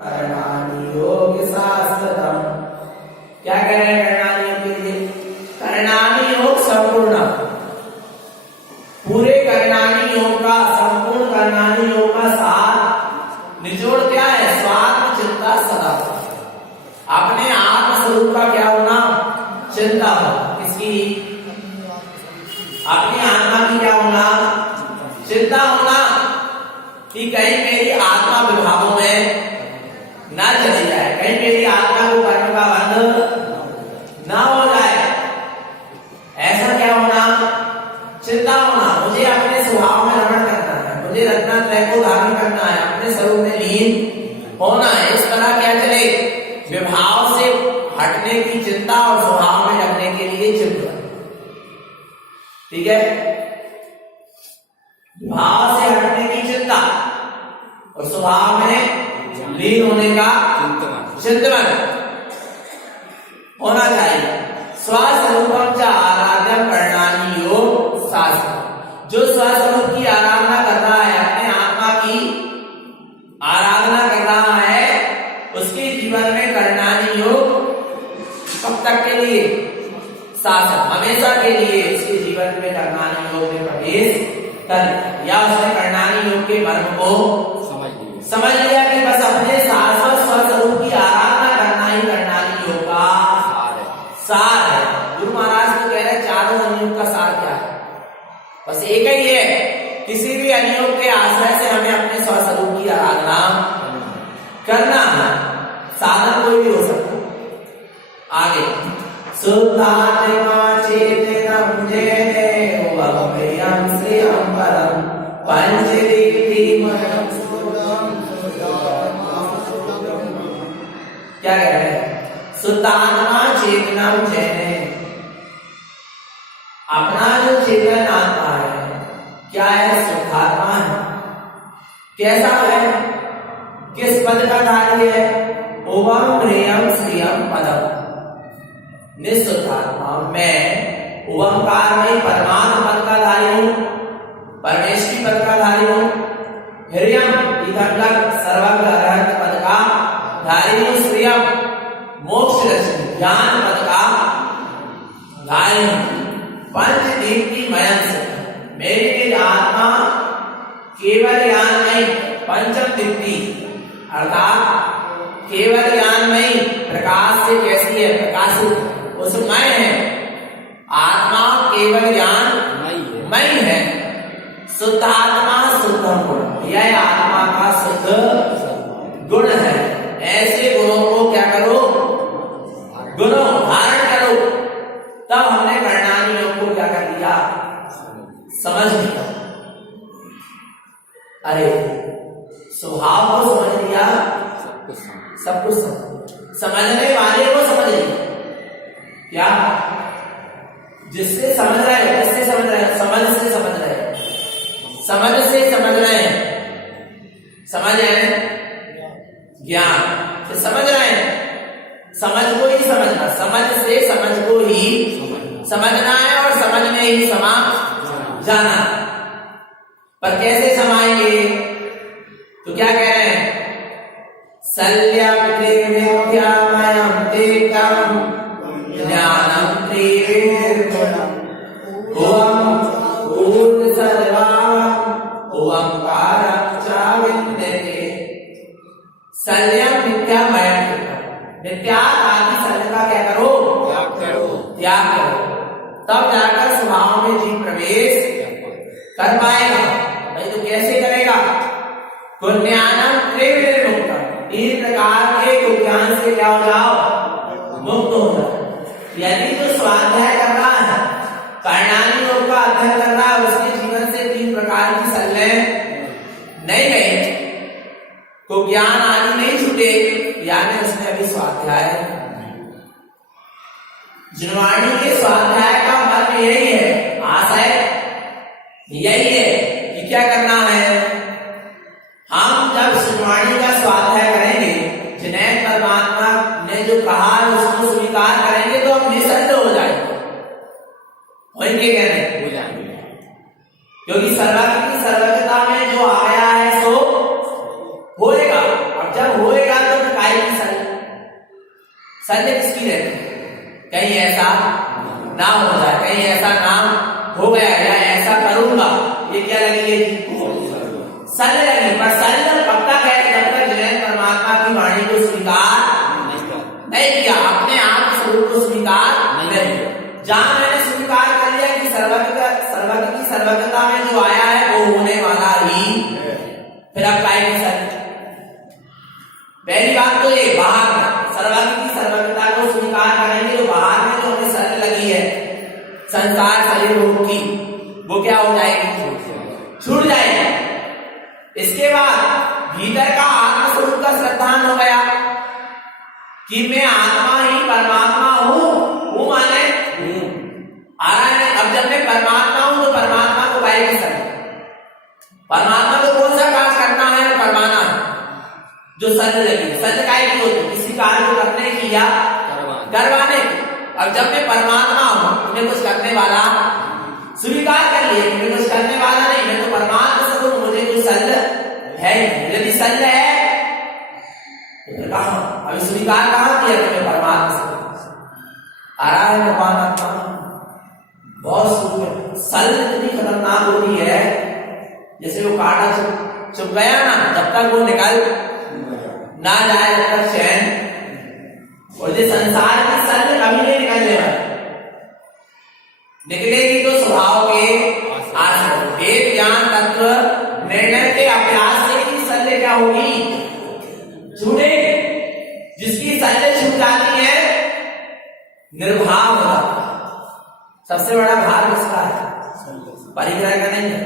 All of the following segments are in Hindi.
कर्णानि योग शास्त्रम। क्या कह रहे हैं कर्णानि योग के लिए? कर्णानि योग संपूर्ण, पूरे कर्णानि योग का, संपूर्ण कर्णानि योग का सार निचोड़ क्या है? स्वात्म चिंता सदा, अपने आत्म स्वरूप का क्या होना? चिंता हो। किसकी? अपनी आत्मा की क्या होना? चिंता होना कि कहीं मेरी आत्मा विभागों में ना चली जाए, कहीं मेरी आत्मा को कर्म का बंध ना हो जाए। ऐसा क्या होना? चिंता होना। मुझे अपने स्वभाव में रमण करना है, मुझे रत्नात्रय को धारण करना है, अपने स्वरूप में लीन होना है। इस तरह क्या चले? विभाव से हटने की चिंता और स्वभाव में लगने के लिए चिंतन। ठीक है, भाव से हटने की चिंता और स्वभाव में लीन होने का चिंतन होना चाहिए। स्वस्वरूपम च आराध्यम कर्णानि योग शास्त्र। जो स्वस्वरूप की आराधना कर रहा है, अपने आत्मा की आराधना कर रहा है, उसके जीवन में कर्णानि योग कब तक के लिए? शास्त्र, हमेशा के लिए इसके जीवन में कर्णानि योग में प्रवेश कर, या उसने कर्णानि योग के मर्म को समझ लिया कि बस अपने शाश्वत स्वस्वरूप की आराधना करना ही कर्णानि योग का सार है। गुरु महाराज तो कह रहे चारों अनुयोग का सार क्या है? बस एक ही है, किसी भी अनुयोग के आश्रय से हमें अपने स्वस्वरूप की आराधना करना है। साधन कोई भी हो सकता। आगे शुद्धात्मा चेतनम जयते भवभयं श्रियं परं पंचदीप्तिमयं क्या कह रहे हैं? शुद्धात्मा चेतनम जयते, अपना जो चेतन आत्मा है क्या है? शुद्धात्मा है। कैसा है? किस पद का धारी है? ओम प्रियम श्रियम पदम। निःशुद्धात्मा मैं ओंकार में परमात्म पद का धारी हूं, परमेश्वरी पद का धारी हूं। हिरण्यम इधर सर्वज्ञ अरहत पद का धारी हूं। श्रियम मोक्ष लक्ष्मी ज्ञान पद का धारी हूं। पंचदीप्ति मयंस, मेरी आत्मा केवल ज्ञान नहीं, पंचम दीप्ति अर्थात केवल ज्ञान नहीं, प्रकाश से कैसी है? प्रकाशित, उसमय है। आत्मा केवल ज्ञान मय है। शुद्ध आत्मा शुद्ध गुण, यह आत्मा का शुद्ध गुण है। ऐसे गुणों को क्या करो? गुणों धारण करो। तब हमने कर्णानि योग को क्या कर दिया? समझ लिया। अरे स्वभाव को समझ लिया, सब कुछ समझने वाले को समझ लिया। क्या? जिससे समझ रहे हैं, किससे समझ रहे हैं? समझ से समझ रहे हैं, समझ से समझ रहे हैं। समझ है ज्ञान से समझ रहे हैं, समझ को ही समझना, समझ से समझ को ही समझना है और समझ में ही समा जाना। पर कैसे समाएंगे? तो क्या कह रहे हैं? सल्यम त्रिविद्यामयं तेकं ज्ञानं त्रिविधं ओम पूर्ण सर्वं ओंकारं च विद्यते। सल्यम विद्यामयं, विद्या आदि सल का क्या करो? त्याग करो। तब जाकर स्वभाव में जीव प्रवेश कर पाएगा। भाई तो कैसे करेगा? ज्ञानम त्रिविधं मुक्तम, तीन प्रकार के ज्ञान से क्या हो जाओ? मुक्त हो जाओ। यानी जो स्वाध्याय कर रहा है, कर्णानि योग का अध्ययन कर रहा है, उसके जीवन से तीन प्रकार की सल्ले नहीं गई, तो ज्ञान आदि नहीं छूटे, यानी उसने अभी स्वाध्याय। जिनवाणी के स्वाध्याय का मर्म यही है, आशय यही है कि क्या करना है? हम जब जिनवाणी का स्वाध्याय करेंगे, जिन्हें परमात्मा ने जो कहा है उसको स्वीकार करेंगे, तो हम निसंत हो जाएंगे। होंगे क्या? नहीं हो जाएंगे, क्योंकि सर्वज्ञ की सर्वज्ञता में जो आया है सो होएगा। अब जब होएगा शल्य किसकी रहती है? कहीं ऐसा ना हो जाए, कहीं ऐसा ना हो गया या ऐसा करूंगा, ये क्या लगेगी? शल्य लगेगी। पर शल्य कब तक है? जब तक जिन्हें परमात्मा की वाणी को स्वीकार नहीं किया, अपने आप स्वरूप को स्वीकार नहीं। जहां मैंने स्वीकार कर लिया कि सर्वज्ञ की सर्वज्ञता में जो आया है वो होने वाला ही, फिर अब काय की शल्य? पहली बात तो ये बाहर सर्वज्ञ की सर्वज्ञता को स्वीकार करेंगे, जो बाहर में जो हमें शल्य लगी है संसार शरीर रूप की, वो क्या हो जाएगी? छूट जाएगी। इसके बाद भीतर का आत्म स्वरूप का श्रद्धान हो गया कि मैं आत्मा ही परमात्मा हूं माने आ रहा है। अब जब मैं परमात्मा हूं तो परमात्मा को काय की शल्य? परमात्मा को कौन सा कार्य करना है? करवाना है। जो शल्य लगी, शल्य काय की होती? किसी कार्य को करने की या करवाने की। अब जब मैं परमात्मा हूं, मैं कुछ करने वाला स्वीकार कर लिया, मैं कुछ करने वाला नहीं, मैं तो परमात्मा से हूं, मुझे कोई शल्य है नहीं। यदि शल्य है तो कहां? अभी स्वीकार कहां किया कि मैं परमात्मा से आ रहा है? भगवान आत्मा बहुत सूक्ष्म। शल्य इतनी खतरनाक होती है, जैसे वो कांटा चुभ गया ना, जब तक वो निकल ना जाए तब तक चैन। और ये संसार की शल्य कभी नहीं निकलने वाली, निकलेगी तो स्वभाव के आश्रय, वेद ज्ञान तत्व निर्णय के अभ्यास से ही शल्य क्या होगी? छूटेगी। जिसकी शल्य छूट जाती है निर्भाव होता। सबसे बड़ा भार किसका है? परिग्रह का नहीं है,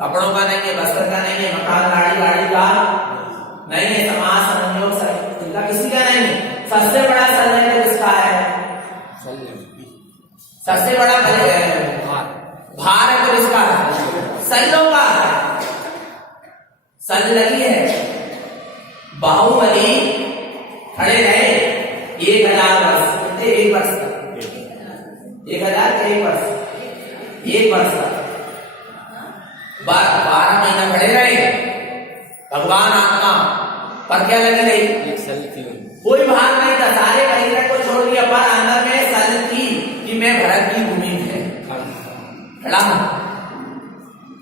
कपड़ों का नहीं है, वस्त्र का नहीं है, मकान गाड़ी का नहीं है, समाज संयोग इनका किसी का नहीं है। सबसे बड़ा शल्य किसका है? सबसे बड़ा भार है तो किसका है? शल्यों का। शल्य लगी है। बाहुबली खड़े रहे 1000 वर्ष, कितने? 1 वर्ष तक, 1000 के 1 वर्ष, 1 वर्ष तक 12 महीना खड़े रहे भगवान आत्मा पर। क्या लगी रही? कोई भार नहीं था, सारे परिग्रह को छोड़ दिया, पर अंदर में शल्य थी कि मैं भरत की भूमि में खड़ा हूं।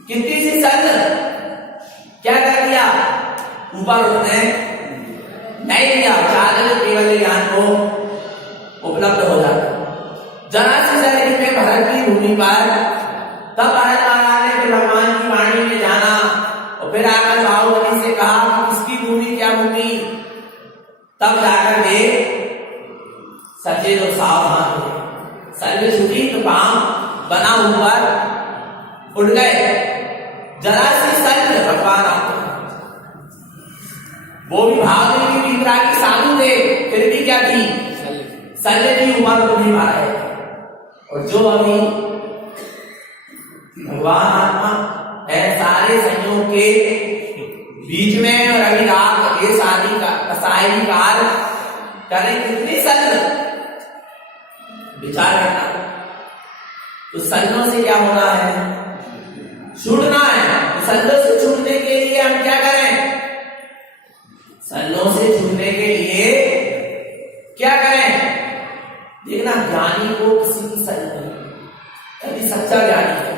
कितनी सी शल्य? क्या कर दिया? ऊपर उठने नहीं दिया, चाहे केवल ज्ञान को उपलब्ध हो जाता। जरा सी शल्य में भरत की भूमि पर, तब भरत महाराज ने भगवान की वाणी में जाना और फिर आकर बाहुबली से कहा कि किसकी भूमि? क्या भूमि? तब जाकर वे सचेत और सावधान हुए। शल्य छूटी तो काम बना ऊपर उड़ गए। जरा सी शल्य भगवान आपको, वो भी भाव की वितरा की साधु थे, फिर भी क्या थी? शल्य की उम्र को नहीं मारा है। और जो अभी भगवान आत्मा है सारे संयोग के बीच में, और अभी रात ये शादी का कसाई काल करें, कितनी शल्य? विचार करना। तो शल्यों से क्या होना है? छूटना है। तो शल्यों से छूटने के लिए हम क्या करें? शल्यों से छूटने के लिए क्या करें? देखना, ज्ञानी को किसी की शल्य नहीं, यदि सच्चा ज्ञानी है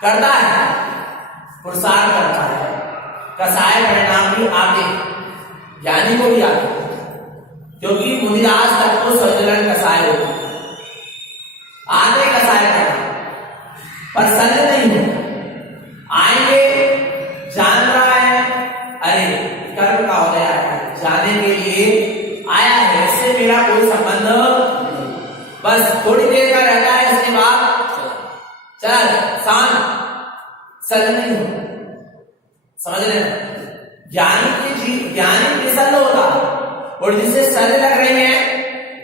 करता है, पुरुषार्थ करता है, कसाय परिणाम भी आते, ज्ञानी को भी आते, क्योंकि मुनिराज तक तो स्वजन कसाय होते आते कसाय परिणाम, पर शल्य नहीं है। आएंगे, जान रहा है, अरे कर्म का हो गया है, जाने के लिए आया है, इससे मेरा कोई संबंध, बस थोड़ी देर का रहता है, इसके बाद चल शांत। शल्य नहीं हो, समझ रहे हैं? ज्ञानी के शल्य होता, और जिसे शल्य लग रही है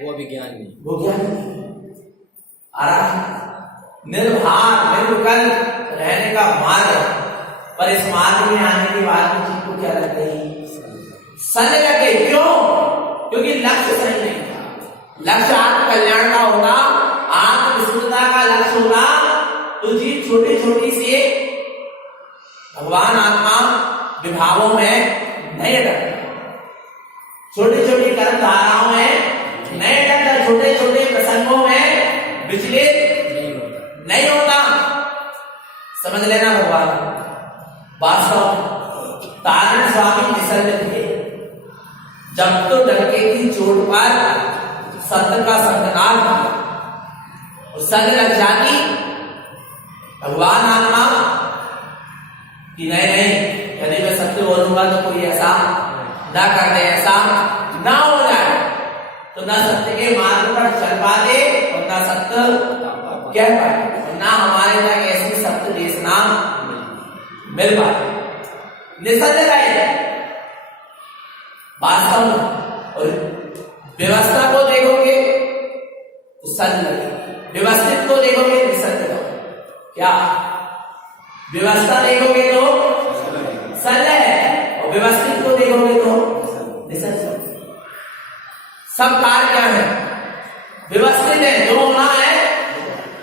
वो अभिज्ञान नहीं, वो ज्ञान आराम निर्भर निर्विकल्प रहने का मार्ग। पर इस मार्ग में आने के बाद में जीव को क्या लग गई? शल्य लग गई। क्यों? क्योंकि लक्ष्य सही नहीं था। लक्ष्य आत्म कल्याण का होता, आत्म विशुद्धता का लक्ष्य होता, तो जीव छोटी छोटी से भगवान आत्मा विभागों में नहीं अटकता। छोटी छोटी कर्म धाराओं में नहीं अटकता, छोटे छोटे प्रसंगों में विचलित नहीं होता। समझ लेना भगवान वास्तव तारण स्वामी निसर्ग थे, जब तो डंके की चोट पर सत्य का संगनाद किया, संग लग जाती भगवान आत्मा कि नहीं यदि मैं सत्य बोलूंगा तो कोई ऐसा ना कर दे, ऐसा ना हो जाए, तो ना सत्य के मार्ग पर चल पाते और ना सत्य कह पाए, और ना हमारे तक ऐसी सत्य देशना मिल पाए। निसर्ग रहे वास्तव में। और व्यवस्था को देखोगे तो सज लगे, व्यवस्थित को देखोगे निसर्ग रहो। क्या व्यवस्था देखोगे तो सज है, और व्यवस्थित को देखोगे तो निसर्ग। सब कार्य क्या है? व्यवस्थित है, जो होना है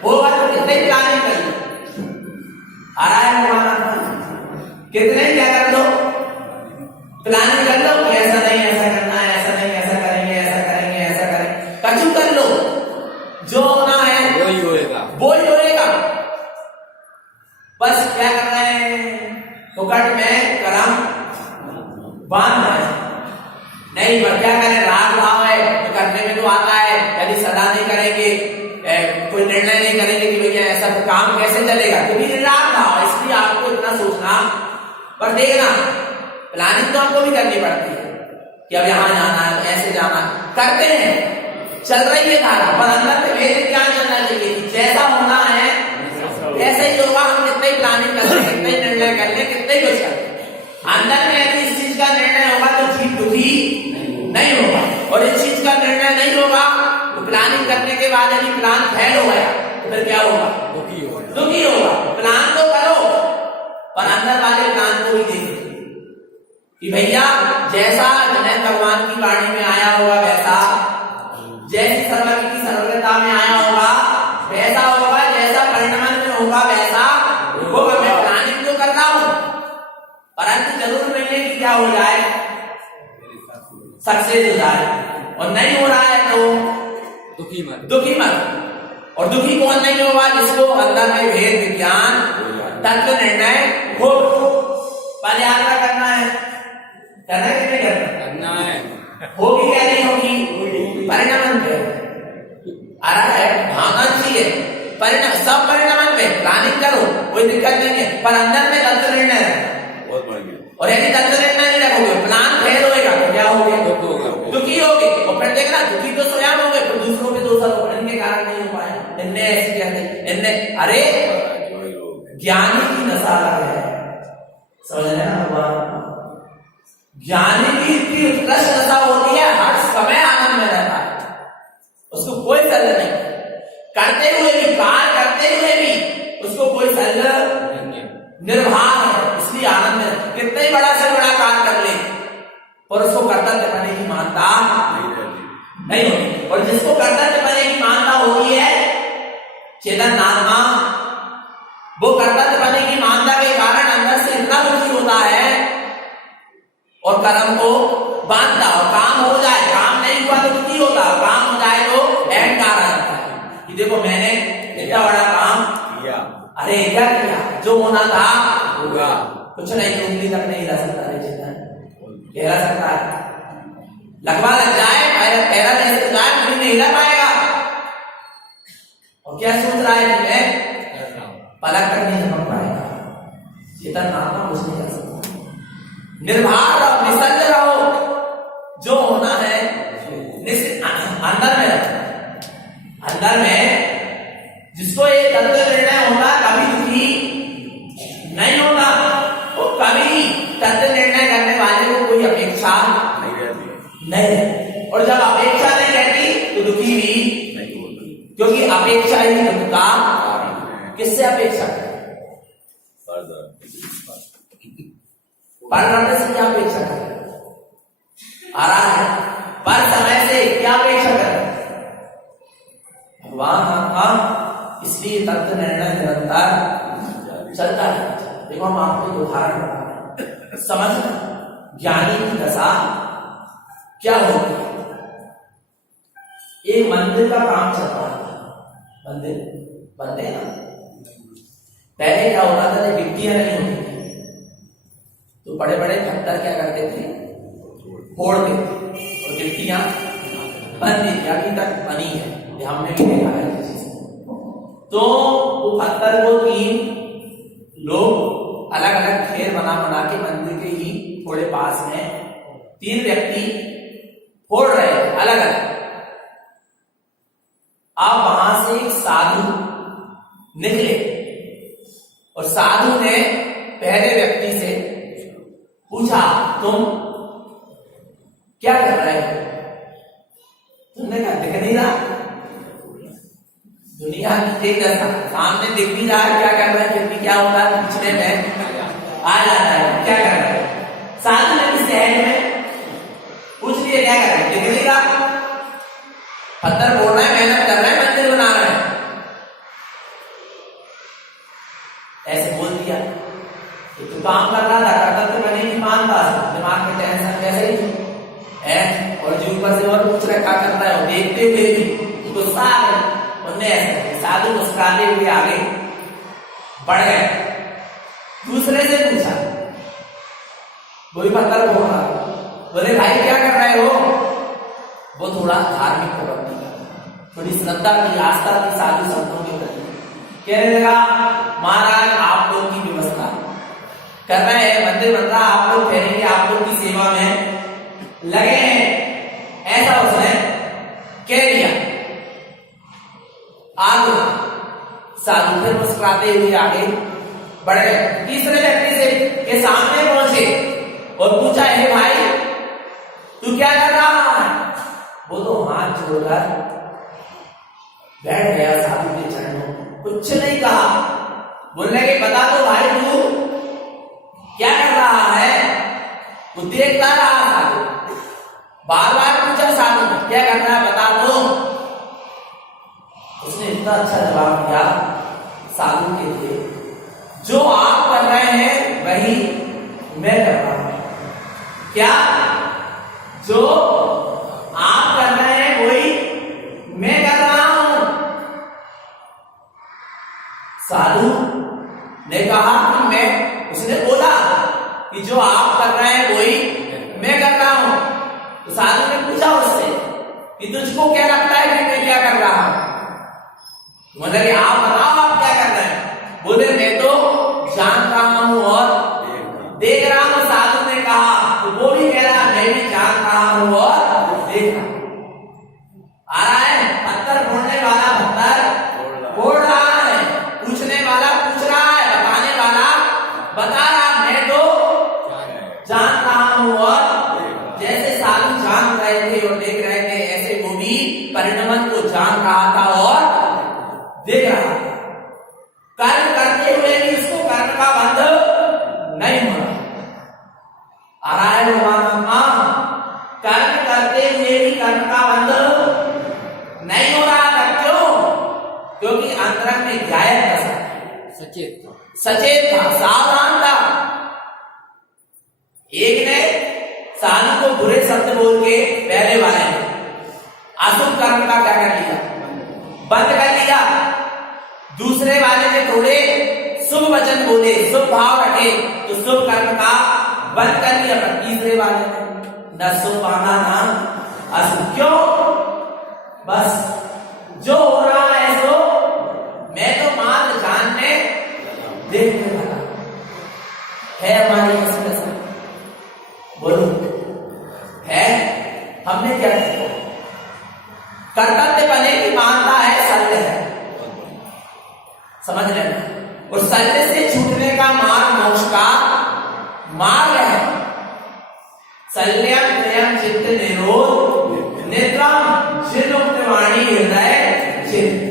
होगा। तो कितने प्लानिंग कर लो, आ रहा है हमारा, कितने क्या कर लो, प्लानिंग कर लो कि ऐसा नहीं ऐसा करना है, ऐसा नहीं ऐसा करेंगे, ऐसा करेंगे, ऐसा करेंगे, कचू कर लो। जो होना है वही होएगा, वही होएगा। बस क्या करना है, फुकट में कलम बांध रहे नहीं, पर क्या करें, राग भाव है तो करने में तो आता है। यदि सदा नहीं करेंगे, कोई निर्णय नहीं करेंगे कि भैया ऐसा तो काम कैसे चलेगा, क्योंकि राग भाव है। इसलिए आपको इतना सोचना पर देखना, प्लानिंग तो आपको भी करनी पड़ती है कि अब यहाँ जाना है, ऐसे जाना करते हैं, चल रही है धारा, पर अंदर से वेद क्या जानना चाहिए कि जैसा होना है ऐसा ही होगा। हम कितने प्लानिंग कर ले, कितने निर्णय कर ले, कितने कुछ कर ले, अंदर में यदि इस चीज का निर्णय होगा तो जीव दुखी नहीं होगा, और इस चीज का निर्णय नहीं होगा तो प्लानिंग करने के बाद यदि प्लान फेल हो गया तो फिर क्या होगा, दुखी होगा। प्लान तो करो पर अंदर वाले प्लान को भी देखो कि भैया जैसा विनय भगवान की वाणी में आया होगा वैसा, जैसी सर्वज्ञ की सर्वज्ञता में आया होगा वैसा होगा, जैसा परिणाम में होगा वैसा होगा। मैं प्लानिंग तो कर रहा हूं, परंतु जरूर नहीं है कि क्या हो जाए, सक्सेस हो जाए, और नहीं हो रहा है तो दुखी मत। और दुखी कौन नहीं होगा, जिसको अंदर में भेद विज्ञान तत्व निर्णय हो। पहले यात्रा करना है, करना है कि नहीं करना है, होगी क्या नहीं होगी, परिणाम आ रहा है, भावना चाहिए परिणाम, सब परिणाम में प्लानिंग करो, कोई दिक्कत नहीं है, पर अंदर में तत्व निर्णय है। और यदि तत्व निर्णय नहीं रखोगे, प्लान फेल होगा तो क्या होगा, दुखी होगी। और फिर देखना दुखी तो स्वयं होगे, फिर दूसरों पे दोष होगा, इनके कारण नहीं हो पाया, इनने ऐसे किया, इनने, अरे ज्ञानी की नशा है, समझ लेना। ज्ञानी की इतनी उत्कृष्ट नशा होती है, हर समय आनंद में रहता है, उसको कोई सल्ला नहीं, करते हुए भी, कार्य करते हुए भी उसको कोई सल्ला निर्वाह है, इसलिए आनंद में। कितना ही बड़ा से बड़ा कार्य कर ले और उसको कर्तव्य करने की मानता नहीं होती। और जिसको कर्तव्य करने की मानता होती है चेतन आत्मा, वो कर्तव्य करने की मानता के कारण अंदर से इतना दुखी होता है और कर्म को बांधता, और काम हो जाए, काम नहीं हुआ तो दुखी होता, काम हो जाए तो अहंकार आता है कि देखो मैंने इतना बड़ा काम किया, अरे क्या किया, जो होना था होगा, कुछ नहीं, उंगली तक नहीं हिला सकता, हिला सकता है, लगवा लग जाए, पैरा नहीं लग जाए, उंगली नहीं हिला पाएगा। और क्या सोच रहा है कि मैं पलक तक नहीं झपक पाएगा, चेतन आत्मा कुछ नहीं कर सकता। निर्भर रहो, निसर्ग रहो, जो होना है अंदर में रहो, अंदर में जिसको ये तत्व निर्णय होगा कभी दुखी नहीं होगा, वो कभी तत्व निर्णय करने वाले को कोई अपेक्षा नहीं रहती, और जब अपेक्षा नहीं रहती तो दुखी भी नहीं होती, क्योंकि अपेक्षा ही दुख का। किससे अपेक्षा करें, पर से क्या अपेक्षा करें, आ रहा है पर समय से क्या अपेक्षा करें, भगवान आत्मा। इसलिए तत्व निर्णय निरंतर चलता है। देखो हम आपको एक उदाहरण बताते हैं, समझ ज्ञानी की दशा क्या होती है? एक मंदिर का काम चल रहा था, मंदिर बनते हैं ना, पहले क्या होता था, गिट्टियां नहीं होती थी तो बड़े बड़े पत्थर क्या करते थे, फोड़ देते और गिट्टियां बनती थी, अभी तक बनी है, हमने भी देखा है। तो वो पत्थर को 3 लोग अलग अलग घेर बना बना के मंदिर के ही थोड़े पास में 3 व्यक्ति फोड़ रहे हैं अलग अलग। अब वहां से एक साधु निकले और साधु ने पहले व्यक्ति से पूछा, तुम क्या कर रहे हो? तुमने कहा दिख नहीं रहा, दुनिया देख रहा था, सामने दिख भी रहा है क्या कर रहा है, फिर भी क्या होता है पिछले में आ जाता है, क्या कर रहा है? साधु ने भी सहज में पूछ लिया क्या कर रहे हैं, दिख नहीं रहा, पत्थर फोड़ रहे हैं, मेहनत कर रहे हैं, मंदिर बना रहे हैं, ऐसे बोल दिया। तो काम कर रहा था, करता तो मैं नहीं मानता, दिमाग में टेंशन कैसे ही है, और जो ऊपर से और पूछ रहा क्या कर रहा है, देखते हुए भी गुस्सा आ गया। उन्होंने ऐसे साधु मुस्कुराते हुए आगे बढ़ गए, दूसरे से पूछा, वही पत्थर फोड़ रहा, बोले भाई क्या कर रहे हो? वो थोड़ा धार्मिक प्रवृत्ति का, थोड़ी श्रद्धा की, आस्था की साधु संतों के प्रति, कहने लगा महाराज आप लोग की व्यवस्था कर रहे हैं, मंदिर बन रहा, आप लोग कहेंगे आप लोग की सेवा में लगे हैं, ऐसा उसने कह दिया। आगे साधु फिर मुस्कुराते हुए आगे बढ़ गए, तीसरे व्यक्ति से के सामने पहुंचे और पूछा, हे भाई तू क्या कर रहा है? वो तो हाथ जोड़कर बैठ गया साधु के चरणों, कुछ नहीं कहा। बोलने के बता दो भाई तू क्या कर रहा है? वो देखता रहा साधु, बार बार पूछा साधु क्या कर रहा है, बता दो। उसने इतना अच्छा जवाब दिया साधु के लिए, जो आप कर रहे हैं वही मैं कर रहा हूं। क्या? जो आप कर रहे हैं वही मैं कर रहा हूं। साधु ने कहा कि मैं, उसने बोला कि जो आप कर रहे हैं वही मैं कर रहा हूं। तो साधु ने पूछा उससे कि तुझको क्या लगता है कि मैं क्या कर रहा हूं? मतलब आप बताओ आप क्या कर रहे हैं? बोले मैं तो जान रहा हूं और देख रहा हूं। साधु ने कहा, तो वो भी कह रहा मैं भी जान रहा हूं और देख रहा हूं। आ रहा है पत्थर फोड़ने वाला पत्थर फोड़ रहा है, पूछने वाला पूछ रहा है, बताने वाला बता रहा, मैं तो जान रहा हूं और जैसे साधु जान रहे थे और देख रहे थे, ऐसे वो भी परिणमन को जान रहा था और देख रहा था। कर्म करते हुए भी उसको कर्म का बंध नहीं हो रहा। आ रहा है भगवान, कर्म करते हुए भी कर्म का बंध नहीं हो रहा था। क्यों? क्योंकि अंतरंग में ध्यान था, सचेत था, सावधान था। एक ने साधु को बुरे शब्द बोल के पहले वाले ने अशुभ कर्म का क्या कर लिया, बंद कर लिया। दूसरे वाले ने थोड़े शुभ वचन बोले, शुभ भाव रखे, तो शुभ कर्म का बंद कर लिया। पर तीसरे वाले ने न शुभ माना ना अशुभ। क्यों? बस जो हो रहा है सो मैं तो मात्र जानने देखने वाला है। हमारी एक्सप्रेशन बोलो है, हमने क्या किया? कर्तव्य बने की मानता है, सत्य है, समझ रहे हैं? और सत्य से छूटने का मार्ग मोक्ष का मार्ग है। शल्यम प्रियम चित्त निरोध निद्राम जिन्मुक्त वाणी हृदय चित्त।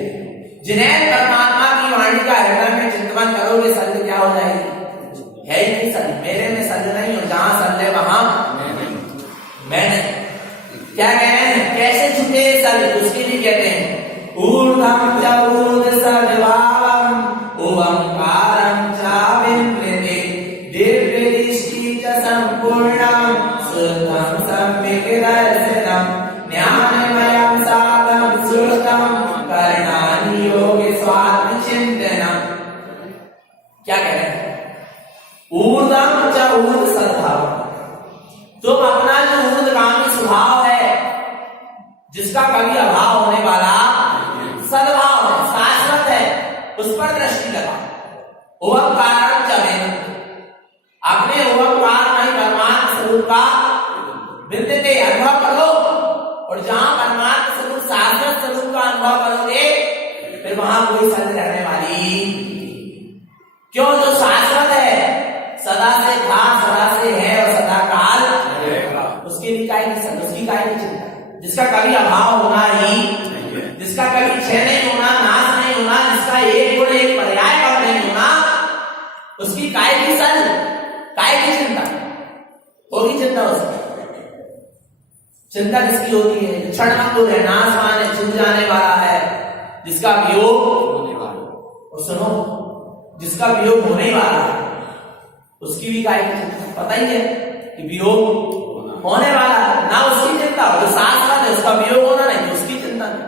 जिन्हें परमात्मा की वाणी का हृदय में चिंतन करोगे, शल्य क्या हो जाएगी? है ही नहीं शल्य, मेरे में शल्य नहीं, और जहां शल्य वहां मैं नहीं। क्या कह रहे हैं? कैसे छूटे शल्य? उसके लिए कहते हैं ऊर्ध्वं च ऊर्ध्व सद्भावम् ओंकारं च विमृते दिव्य दृष्टि च संपूर्णं शुद्धं सम्यक् दर्शनम् ज्ञानमयं साधं सुहृदं कर्णानि योगे स्वात्मचिन्तनम्। क्या कह रहे हैं? ऊर्ध्वं च ऊर्ध्व सद्भाव, तुम अपना जो ऊर्ध्वगामी स्वभाव है जिसका कभी अभाव होने वाला सद्भाव है, शाश्वत है, उस पर दृष्टि लगा। ओंकार अपने ओंकार में परमात्मा स्वरूप का विद्यते अनुभव करो, और जहां परमात्मा स्वरूप शाश्वत स्वरूप का अनुभव करोगे फिर वहां कोई संग रहने वाली, क्यों? जो शाश्वत है, सदा से था, सदा से है और सदा काल उसकी भी काय की चिंता, जिसका कभी अभाव होना ही, जिसका कभी क्षय नहीं होना, नाश नहीं होना, जिसका एक गुण एक पर्याय का नहीं होना, उसकी काय की चिंता होगी? चिंता उसकी चिंता किसकी होती है? क्षण को है, नाशवान है, छूट जाने वाला है, जिसका वियोग होने वाला, और सुनो जिसका वियोग होने वाला है उसकी भी काय की चिंता। पता ही है कि वियोग होने वाला है, ना उसकी चिंता हो, शाश्वत है, उसका वियोग होना नहीं तो उसकी चिंता नहीं,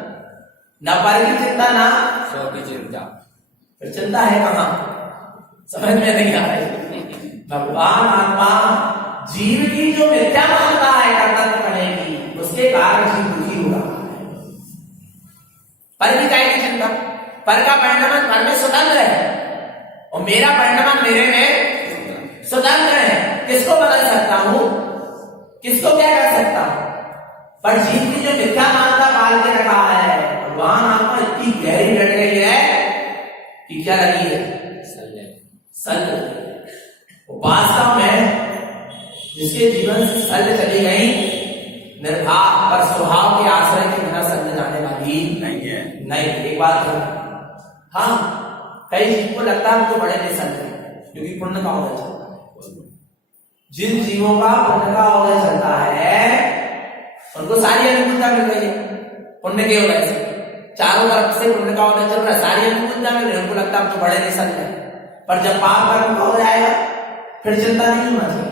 ना पर की चिंता ना सौ की चिंता, फिर चिंता है कहां? समझ में नहीं आ रही। भगवान आत्मा जीव की जो मिथ्या मानता है कर्तव्य करने की, उसके कारण जीव दुखी हो रहा है। पर की काय की चिंता? पर का परिणाम पर में स्वतंत्र है और मेरा परिणाम मेरे में स्वतंत्र है। किसको बदल सकता हूं, किसको क्या कर सकता हूं? पर जीव की जो मिथ्या मानता पाल के रखा है, भगवान आत्मा इतनी गहरी डट गई है कि क्या लगी है? सल। वास्तव में जिसके जीवन से सल चली गई, निर्वाह पर स्वभाव के आश्रय के बिना सल जाने वाली नहीं है। नहीं, एक बात है, हाँ कई जीव को लगता है हमको बड़े नहीं सल गए, क्योंकि पुण्य का उदय चलता है। जिन जीवों का पुण्य का उदय चलता है उनको सारी अनुकूलता मिल रही है पुण्य के उदय से, चारों तरफ से पुण्य का उदय चल रहा है, सारी अनुकूलता मिल रही है, उनको लगता है हम तो बड़े नहीं सल गए। पर जब पाप कर्म का उदय आएगा फिर चिंता नहीं होना चाहिए,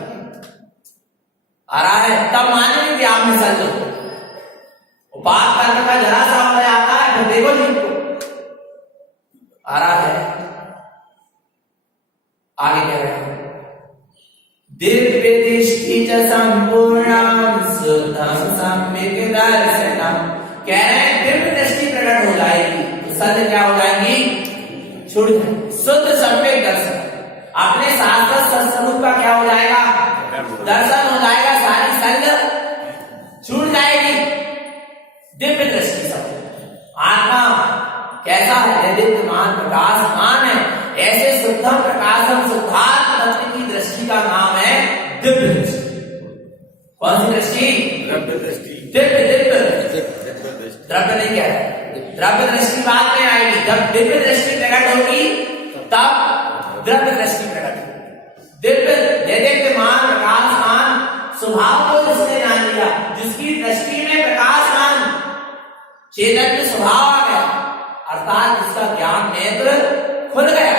आ रहा है तब मानेंगे कि आप में सल लो। पाप कर्म का जरा सा उदय आता है फिर देखो जीव को आ रहा है। आगे कह रहे हैं दिव्य दृष्टि च संपूर्णं शुद्धं सम्यक् दर्शनम्। कह रहे हैं दिव्य दृष्टि प्रकट हो जाएगी तो सत्य क्या हो जाएगी? छूट जाएगी। शुद्ध सम्यक् दर्शन, अपने शाश्वत स्वरूप का क्या हो जाएगा? दर्शन हो जाएगा, सारी संग छूट जाएगी। दिव्य दृष्टि सब आत्मा कैसा है? दीप्यमान प्रकाशमान है, ऐसे शुद्धम प्रकाशम शुद्धात्म तत्व की दृष्टि का नाम है दिव्य दृष्टि। कौन सी दृष्टि? द्रव्य दृष्टि। दिव्य द्रव्य नहीं कह रहा, द्रव्य दृष्टि बाद में आएगी। जब दिव्य दृष्टि प्रकट होगी तब द्रव्य दृष्टि प्रकट होगी। दिव्य दीप्यमान प्रकाशमान स्वभाव को जिसने जान लिया, जिसकी दृष्टि में प्रकाशमान चैतन्य स्वभाव आ गया, अर्थात जिसका ज्ञान नेत्र खुल गया,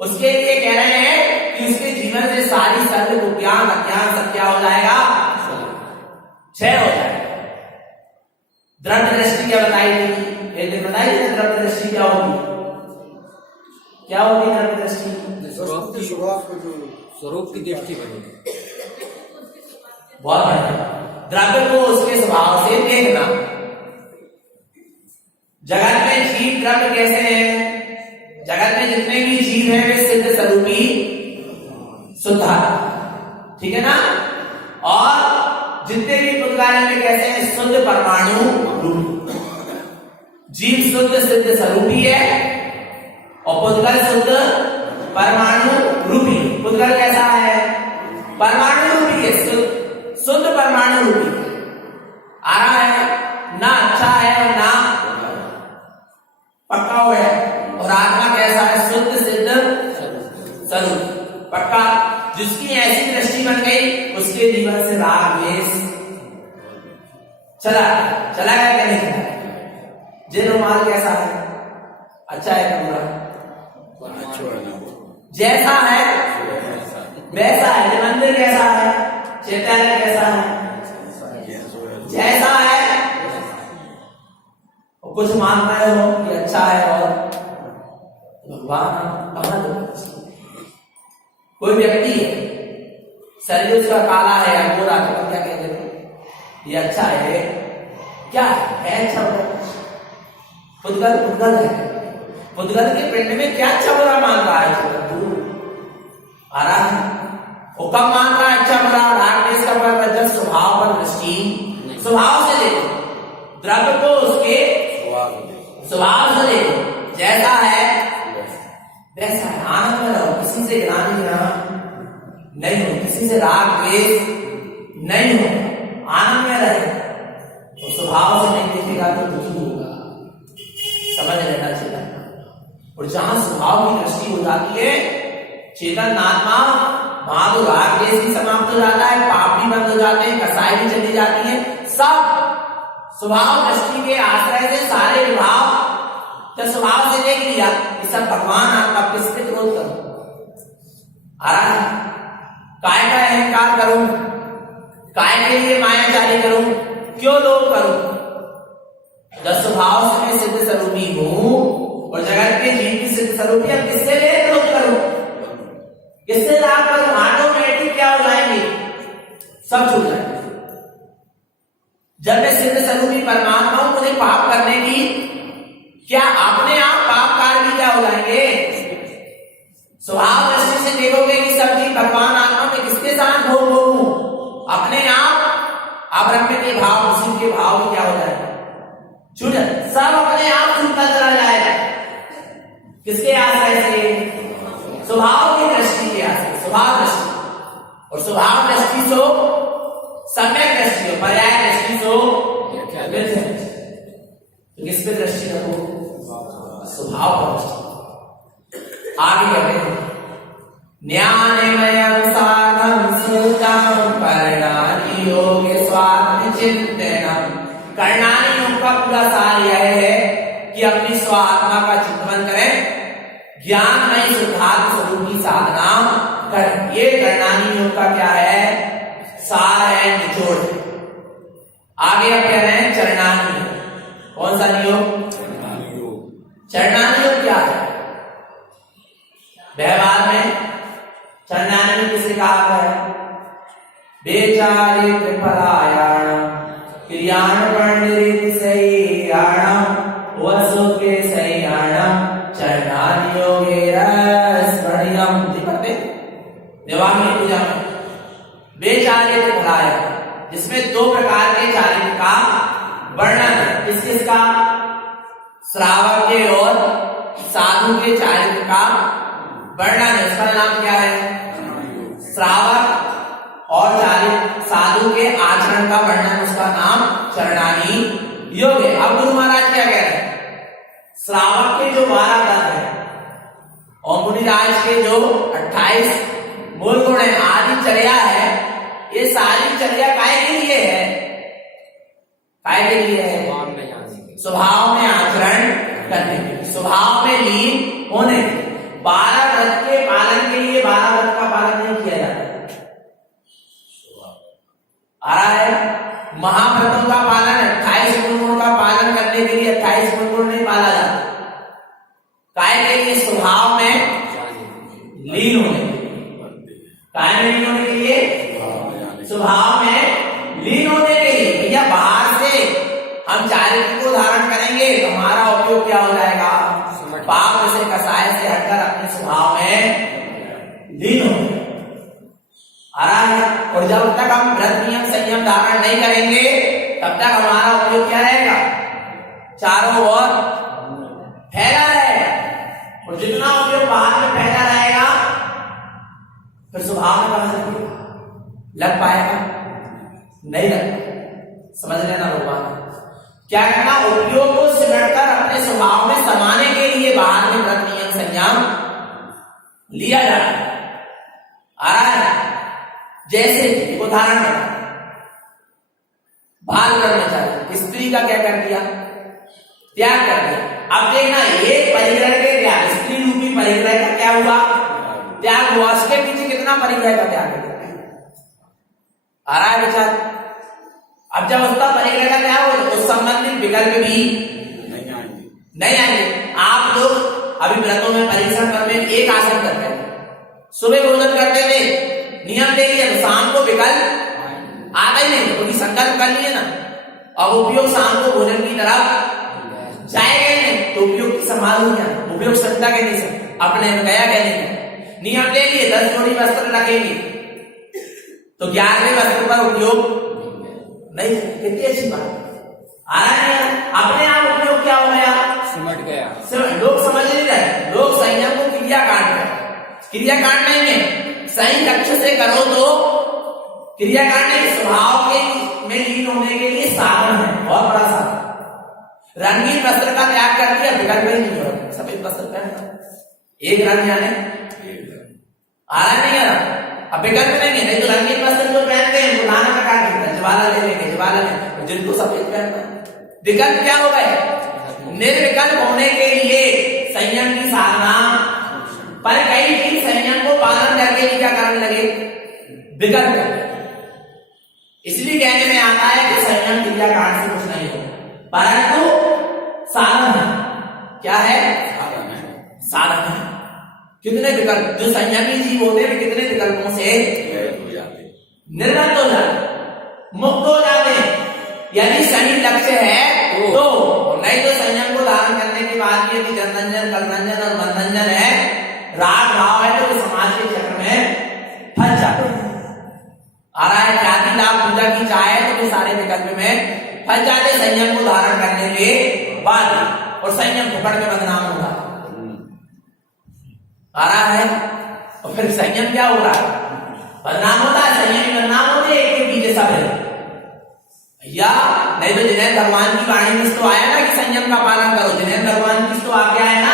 उसके लिए कह रहे हैं कि उसके जीवन से सारी सर्व ज्ञान अज्ञान सब क्या हो जाएगा? क्षय हो जाएगा। द्रव्य दृष्टि क्या बताई थी? एक दिन बताई थी द्रव्य दृष्टि क्या होगी? क्या होगी द्रव्य दृष्टि? स्वरूप की दृष्टि बनेगी। बहुत बढ़िया, द्रव्य को उसके स्वभाव से देखना। जगत में जीव द्रव्य कैसे हैं? जगत में जितने भी जीव हैं वे सिद्ध स्वरूपी शुद्ध, ठीक है ना? और जितने भी पुद्गल में कैसे हैं? शुद्ध परमाणु रूपी। जीव शुद्ध सिद्ध स्वरूपी है और पुद्गल शुद्ध परमाणु रूपी। पुद्गल कैसा है? परमाणु रूपी है, शुद्ध परमाणु रूपी। आ रहा है ना? अच्छा है और ना पक्का हुआ है। और आत्मा कैसा है? शुद्ध सिद्ध स्वरूप पक्का। जिसकी ऐसी दृष्टि बन गई उसके जीवन से राग द्वेष चला गया क्या? नहीं चला। जे रुमाल कैसा है? अच्छा है पूरा, जैसा है वैसा है। मंदिर कैसा है? चैतन्य कैसा है? जैसा है। और कुछ मान रहे हो कि अच्छा है और भगवान कोई व्यक्ति है, शरीर उसका काला है या गोरा है, तो क्या कहते थे ये अच्छा है? क्या है अच्छा बुरा? पुद्गल है। पुद्गल के पिंड में क्या अच्छा बुरा मान रहा है? आ रहा है वो कब मान रहा है अच्छा बुरा? राग द्वेष का पर स्वभाव पर दृष्टि, स्वभाव से देखो, द्रव्य को उसके स्वभाव से देखो, जैसा है वैसा है। आनंद में रहो, किसी से ग्लानि नहीं हो, किसी से राग द्वेष नहीं हो, आनंद में रहे। तो स्वभाव से नहीं देखेगा तो दुखी होगा, समझ लेना चाहिए। और जहां स्वभाव की दृष्टि हो जाती है, चेतन आत्मा, वहां तो राग द्वेष भी समाप्त हो जाता है, पाप भी बंद हो जाते हैं, कसाई भी चली जाती है। सब स्वभाव दृष्टि के आश्रय से सारे विभाव तो स्वभाव से देख लिया, ये सब भगवान आपका किसके विरोध करूं? आ रहा है काय का अहंकार करूं, काय के लिए मायाचारी करूं, क्यों लोभ करूं? जब स्वभाव से मैं सिद्ध स्वरूपी हूं और जगत के जीव की सिद्ध स्वरूपी, अब किससे विरोध करूं, किससे लाभ करूं? ऑटोमेटिक क्या हो जाएंगे? सब छूट जाएंगे। जब मैं सिद्ध स्वरूपी परमात्मा हूं, मुझे पाप करने की क्या अपने आप पाप कार्य भी क्या हो जाएंगे? स्वभाव दृष्टि से देखोगे कि सब जीव भगवान आत्मा में किसके साथ भोग भोगूं? अपने आप ब्रह्म के भाव, उसी के भाव भी क्या हो जाएगा? छूट, सब अपने आप छूटता चला जाएगा। किसके आश्रय से? स्वभाव की दृष्टि के आश्रय, स्वभाव दृष्टि। और स्वभाव दृष्टि सो सम्यक दृष्टि हो, पर्याय दृष्टि सो तो किस पे दृष्टि रखो? स्वभाव पर दृष्टि। आगे कहते हैं ज्ञानमयं साधं सुतां करणानि योगे स्वात्म चिंतनम। करणानि योग का पूरा सार यह है कि अपनी स्वात्मा का चिंतन करें, ज्ञानमय शुद्धात्म स्वरूप की साधना करें। ये करणानि योग का क्या है? सार है, निचोड़। आगे अब कह रहे हैं चरणानि योग। कौन सा योग? चरणानि योग क्या है? व्यवहार में चरणानि योग किसे कहा है? बेचारे त्रिफलायाण क्रियाण पंडित सयाणम वसु के सयाणम चरणानि योगे रसवर्यम। देवांगी पूजा में बेचारे त्रिफलायाण, जिसमें दो प्रकार के चारित्र का वर्णन है। किस किस का? श्रावक के और साधु के चारित्र का वर्णन है। उसका नाम क्या है? श्रावक और चारित्र साधु के आचरण का वर्णन, उसका नाम चरणानि योग है। अब गुरु महाराज क्या कह रहे हैं? श्रावक के जो 12 व्रत है और मुनिराज के जो 28 मूल गुण है, आदि चर्या है, ये सारी चर्या काय के लिए है? काय के लिए है? स्वभाव में आचरण करने के लिए, स्वभाव में लीन होने के लिए। 12 व्रत के पालन के लिए 12 व्रत का पालन नहीं किया जाता। आ रहा है महाव्रतों का पालन, 28 गुणों का पालन करने के लिए 28 गुण नहीं पाला जाता। काय के लिए? स्वभाव में लीन होने के लिए। काय में लीन होने के लिए? स्वभाव में लीन होने के लिए। भैया बाहर से हम चारित्र को धारण करेंगे तो हमारा उपयोग क्या हो जाएगा? पाप से कसाय से हटकर अपने स्वभाव में लीन हो। आ रहा है। और जब तक हम व्रत नियम संयम धारण नहीं करेंगे तब तक हमारा उपयोग क्या रहेगा? चारों ओर फैला रहेगा। और जितना उपयोग बाहर में फैला रहेगा फिर स्वभाव में कहां लग पाएगा? नहीं लग पाएगा। समझ लेना भगवान क्या करना? उपयोग को सिमटकर अपने स्वभाव में समाने के लिए बाहर में व्रत नियम संयम लिया जाता है। आ रहा है। जैसे उदाहरण बाल करना चाहिए, स्त्री का क्या कर दिया? त्याग कर दिया। अब देखना ये परिग्रह के त्याग, स्त्री रूपी परिग्रह का क्या हुआ? त्याग हुआ। उसके पीछे कितना परिग्रह का त्याग है? आ रहा है विचार? अब जब उसका परिग्रह क्या हो उस संबंधित विकल्प भी नहीं आएंगे। आप लोग अभी व्रतों में परिश्रम करते हैं, एक आसन करते हैं, सुबह भोजन करते हुए नियम ले लिया तो शाम को विकल्प आता ही नहीं, क्योंकि संकल्प कर लिए ना। अब उपयोग शाम को भोजन की तरफ जाएगा ही नहीं, तो उपयोग की संभाल हो गया, उपयोग सत्ता के नहीं सकते, अपने में गया क्या नहीं। नियम ले लिए 10 जोड़ी वस्त्र रखेंगे तो 11वें वस्त्र पर उपयोग नहीं। कितनी अच्छी बात आ रहा है, अपने आप उपयोग क्या हो गया, सिमट गया। लोग समझ नहीं रहे, लोग संयम को क्रिया काट रहे। क्रिया काट नहीं में सही लक्ष्य से करो तो क्रिया काटने स्वभाव के में लीन होने के लिए साधन है, बहुत बड़ा साधन। रंगीन वस्त्र का त्याग कर दिया, विकल्प ही नहीं हो, सफेद वस्त्र पहनना, एक रंग जाने आ रहा नहीं आ रहा, अब विकल्प नहीं तो रंगीन वस्त्र जो पहनते हैं वो नाना प्रकार के ज्वाला ले लेंगे, ज्वाला ले, जिनको सफेद पहनना। विकल्प क्या हो गए, निर्विकल्प होने के लिए संयम की साधना, पर कई भी संयम को पालन करके भी क्या करने लगे, विकल्प। इसलिए कहने में आता है कि संयम क्रिया कांड से कुछ नहीं हो, परंतु साधन है। क्या है, साधन है। कितने विकल्प, जो संयमी जीव होते हैं कितने विकल्पों से निर्गत हो जाते, मुक्त हो जाते। यदि सही लक्ष्य है तो, नहीं तो संयम को धारण करने के बाद ये जनरंजन, कलरंजन और मनरंजन है, राग भाव है, तो समाज के चक्र में फंस जाते हैं। आ रहा है, ख्याति लाभ पूजा की चाहे तो सारे विकल्प में फंस जाते संयम को धारण करने के बाद, और संयम फुकड़ में बदनाम होगा। आ रहा है, और फिर संयम क्या हो रहा है, बदनाम होता है, संयम बदनाम होते एक के पीछे सब है भैया। नहीं तो जिन्हें भगवान की वाणी में तो आया ना कि संयम का पालन करो, जिन्हें भगवान की तो आज्ञा है ना,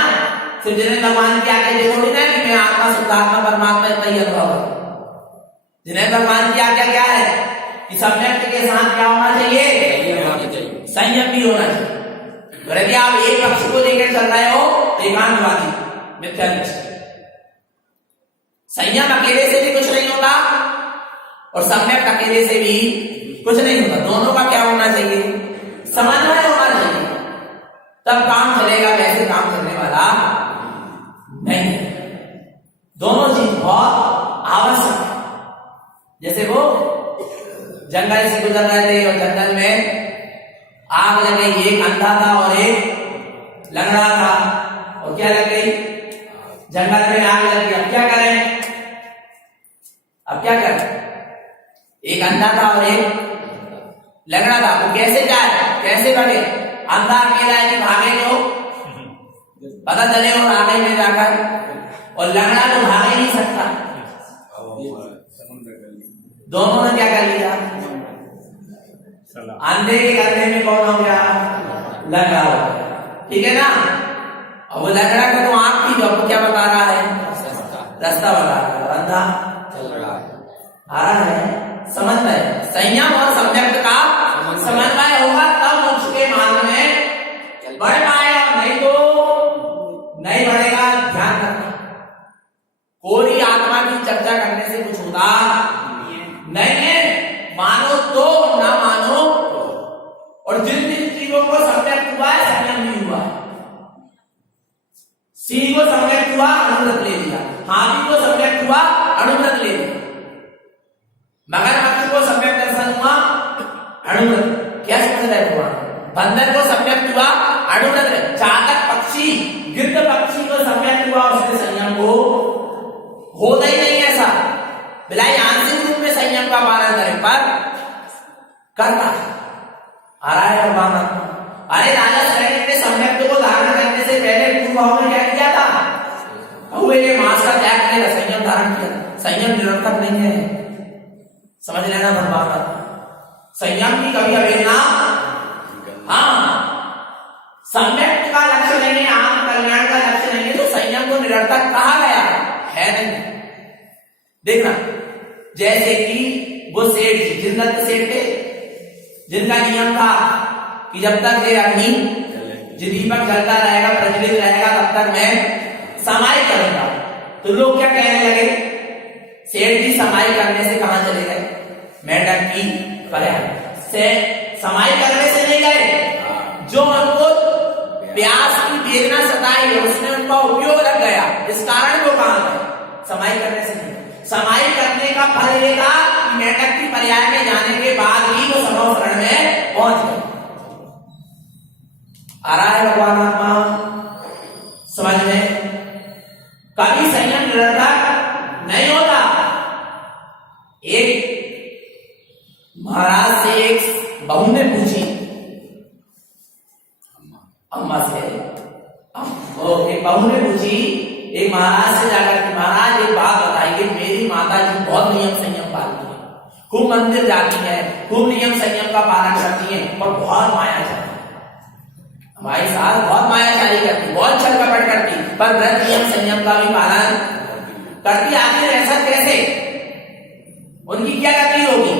सिर्फ जिन्हें भगवान की आज्ञा देखोगे ना कि मैं आत्मा शुद्धात्मा परमात्मा तय अनुभव। जिन्हें भगवान की आज्ञा क्या है कि सब व्यक्ति के साथ क्या होना चाहिए, संयम भी होना चाहिए। यदि आप एक पक्ष को लेकर चल रहे हो एकांतवादी मिथ्या दृष्टि, संयम अकेले से भी कुछ नहीं होता और सम्यक अकेले से भी कुछ नहीं होता। दोनों का क्या होना चाहिए, समन्वय होना चाहिए, तब काम चलेगा, वैसे काम करने वाला नहीं। दोनों चीज बहुत आवश्यक है। जैसे वो जंगल से गुजर रहे थे और जंगल में आग लग गई, एक अंधा था और एक लंगड़ा था, और क्या लग गई, जंगल में आग लग गई। अब क्या करें, अब क्या करें, एक अंधा था और एक लंगड़ा था, वो कैसे जाए, कैसे बढ़े, अंधा अकेला है, भागे तो पता चले और आगे में जाकर, और लंगड़ा तो भाग ही नहीं सकता। दोनों ने क्या कर लिया, अंधे के कंधे में कौन हो गया, लंगड़ा हो गया, ठीक है ना। और वो लंगड़ा का तो आंख थी, आपको क्या बता रहा है, रास्ता बता रहा है, अंधा चल रहा है। आ रहा है, समन्वय, संयम और सम्यक का समन्वय होगा तब मोक्ष के मार्ग में बढ़ पाएगा, नहीं तो नहीं बढ़ेगा। ध्यान रखना, कोई आत्मा की चर्चा करने से कुछ होता नहीं है, मानो तो ना मानो। और जिन जिन चीजों को सम्यक हुआ है, संयम नहीं हुआ है। सिंह को सम्यक हुआ, अनुव्रत ले लिया, हाथी को सम्यक हुआ, अनुव्रत ले लिया, मगरमच्छ को सम्यक दर्शन हुआ, अनुव्रत। क्या समझ रहे हो, बंदर को सम्यक हुआ, अनुव्रत। चातक पक्षी, गिद्ध पक्षी को सम्यक हुआ, उसके संयम को होता ही नहीं ऐसा। बिलाई आंशिक रूप में संयम का पालन करे पर करता है। आ रहा है परमात्मा। अरे राजा शरण ने सम्यक को धारण करने से पहले पूर्व भाव में क्या किया था, हुए मांस का त्याग करेगा, संयम धारण किया। संयम निरर्थक नहीं है, समझ लेना परमात्मा। संयम की कभी अवहेलना, हाँ, सम्यक का लक्ष्य नहीं है, आत्म कल्याण का लक्ष्य नहीं है, तो संयम को निरर्थक कहा गया है नहीं। देखना, जैसे कि वो सेठ जी, जिंदत सेठ थे, जिनका नियम था कि जब तक ये अग्नि, जो दीपक जलता रहेगा, प्रज्वलित रहेगा, तब तक मैं समाई करूंगा। तो लोग क्या कहने लगे, सेठ जी समाई करने से कहां चले गए, मेंढक की पर्याय से समाई करने से नहीं गए, जो उनको प्यास की वेदना सताई उसने उनका उपयोग लग गया, इस कारण वो कहां गए, समाई करने से नहीं। समाई करने का फल ये था कि मेंढक की पर्याय में जाने के बाद ही वो समूह शरण में पहुंच गए। आ रहा है भगवान आत्मा समझ में? कभी संयम निरर्थक नहीं होता। एक महाराज से एक बहू ने पूछी, अम्मा से एक बहू ने पूछी एक महाराज से जाकर कि महाराज एक बात बताइए, मेरी माता जी बहुत नियम संयम पालती है, खूब मंदिर जाती है, खूब नियम संयम का पालन करती है, पर बहुत मायाचारी, हमारी सास बहुत मायाचारी करती, बहुत छल कपट करती, पर व्रत नियम संयम का भी पालन करती। आखिर ऐसा कैसे? उनकी क्या गति होगी,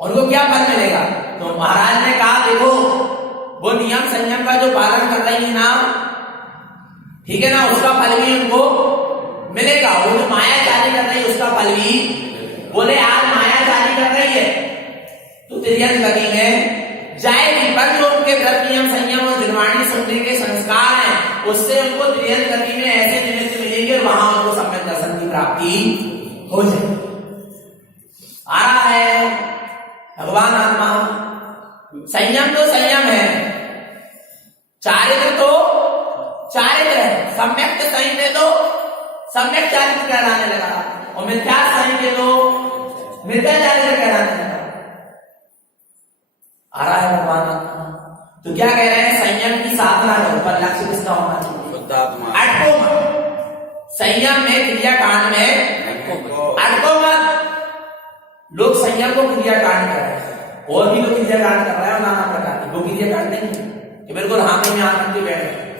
उनको क्या फल मिलेगा? तो महाराज ने कहा देखो, वो नियम संयम का जो पालन कर रही है ना, ठीक है ना, उसका फल भी उनको मिलेगा। वो जो मायाचारी कर रही है उसका फल भी, बोले आज मायाचारी कर रही है तो तिर्यक गति में जाएगी, पर जो उनके व्रत नियम संयम और निर्वाणी शुद्धि के संस्कार हैं उससे उनको तिर्यक गति में ऐसे निमित्त मिलेंगे और वहां उनको सम्यक दर्शन की प्राप्ति हो जाएगी। आ रहा है भगवान आत्मा। संयम तो संयम है, चारित्र तो चारित्र है, सम्यक सही दे दो सम्यक चारित्र कहलाने लगा, और मिथ्या सही दे दो मिथ्या चारित्र कहलाने लगा। आ रहा है भगवान आत्मा। तो क्या कह रहे हैं, संयम की साधना करो, पर लक्ष्य किसका होना चाहिए, अटको मत। संयम में क्रियाकांड में अटको मत। लोग संयम को क्रियाकांड कर रहे हैं, और भी लोग क्रियाकांड कर रहे हैं नाना प्रकार की, वो क्रियाकांड नहीं कि बिल्कुल हाथ में हाथ रख के बैठ गए।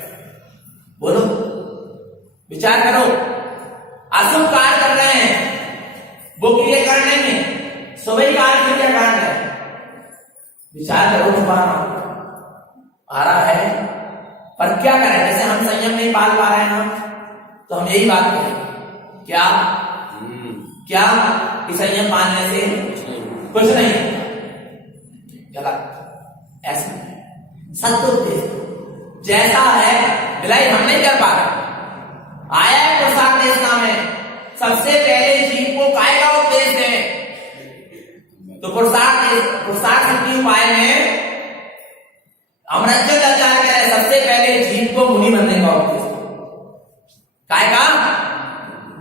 बोलो, विचार करो, अशुभ कार्य कर रहे हैं वो क्रियाकांड नहीं है, सभी कार्य क्रियाकांड है। विचार करो, आ रहा है। पर क्या करें, जैसे हम संयम नहीं पाल पा रहे हैं हम, तो हम यही बात करें क्या क्या कि संयम पालने से कुछ नहीं, गलत। ऐसा सत्य जैसा है बिलाई हम नहीं कर पा रहे। आया है पुरुषार्थ देशना में, सबसे पहले जीव को काय का उपदेश दें, तो पुरुषार्थ सिद्धि उपाय में अमृतचंद आचार्य कह रहे सबसे पहले जीव को मुनि बनने का उपदेश। काय का?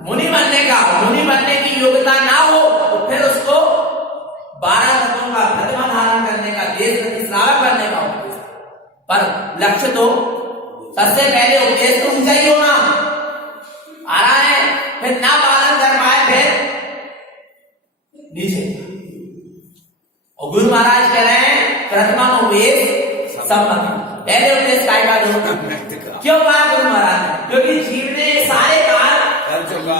मुनि बनने का। मुनि बनने की योग्यता ना हो तो फिर उसको 12 तत्वों का प्रतिमा धारण करने का, देश प्रति श्रावक बनने का उपदेश। पर लक्ष्य तो सबसे पहले उपदेश तो ऊंचा ही होना। आ रहा है, फिर ना पालन कर पाए फिर नीचे। और गुरु महाराज कह रहे हैं प्रथमा उपदेश सम्मति, पहले उपदेश काय का दो। क्यों कहा गुरु महाराज ने? क्योंकि जीव ने सारे कार्य कर चुका,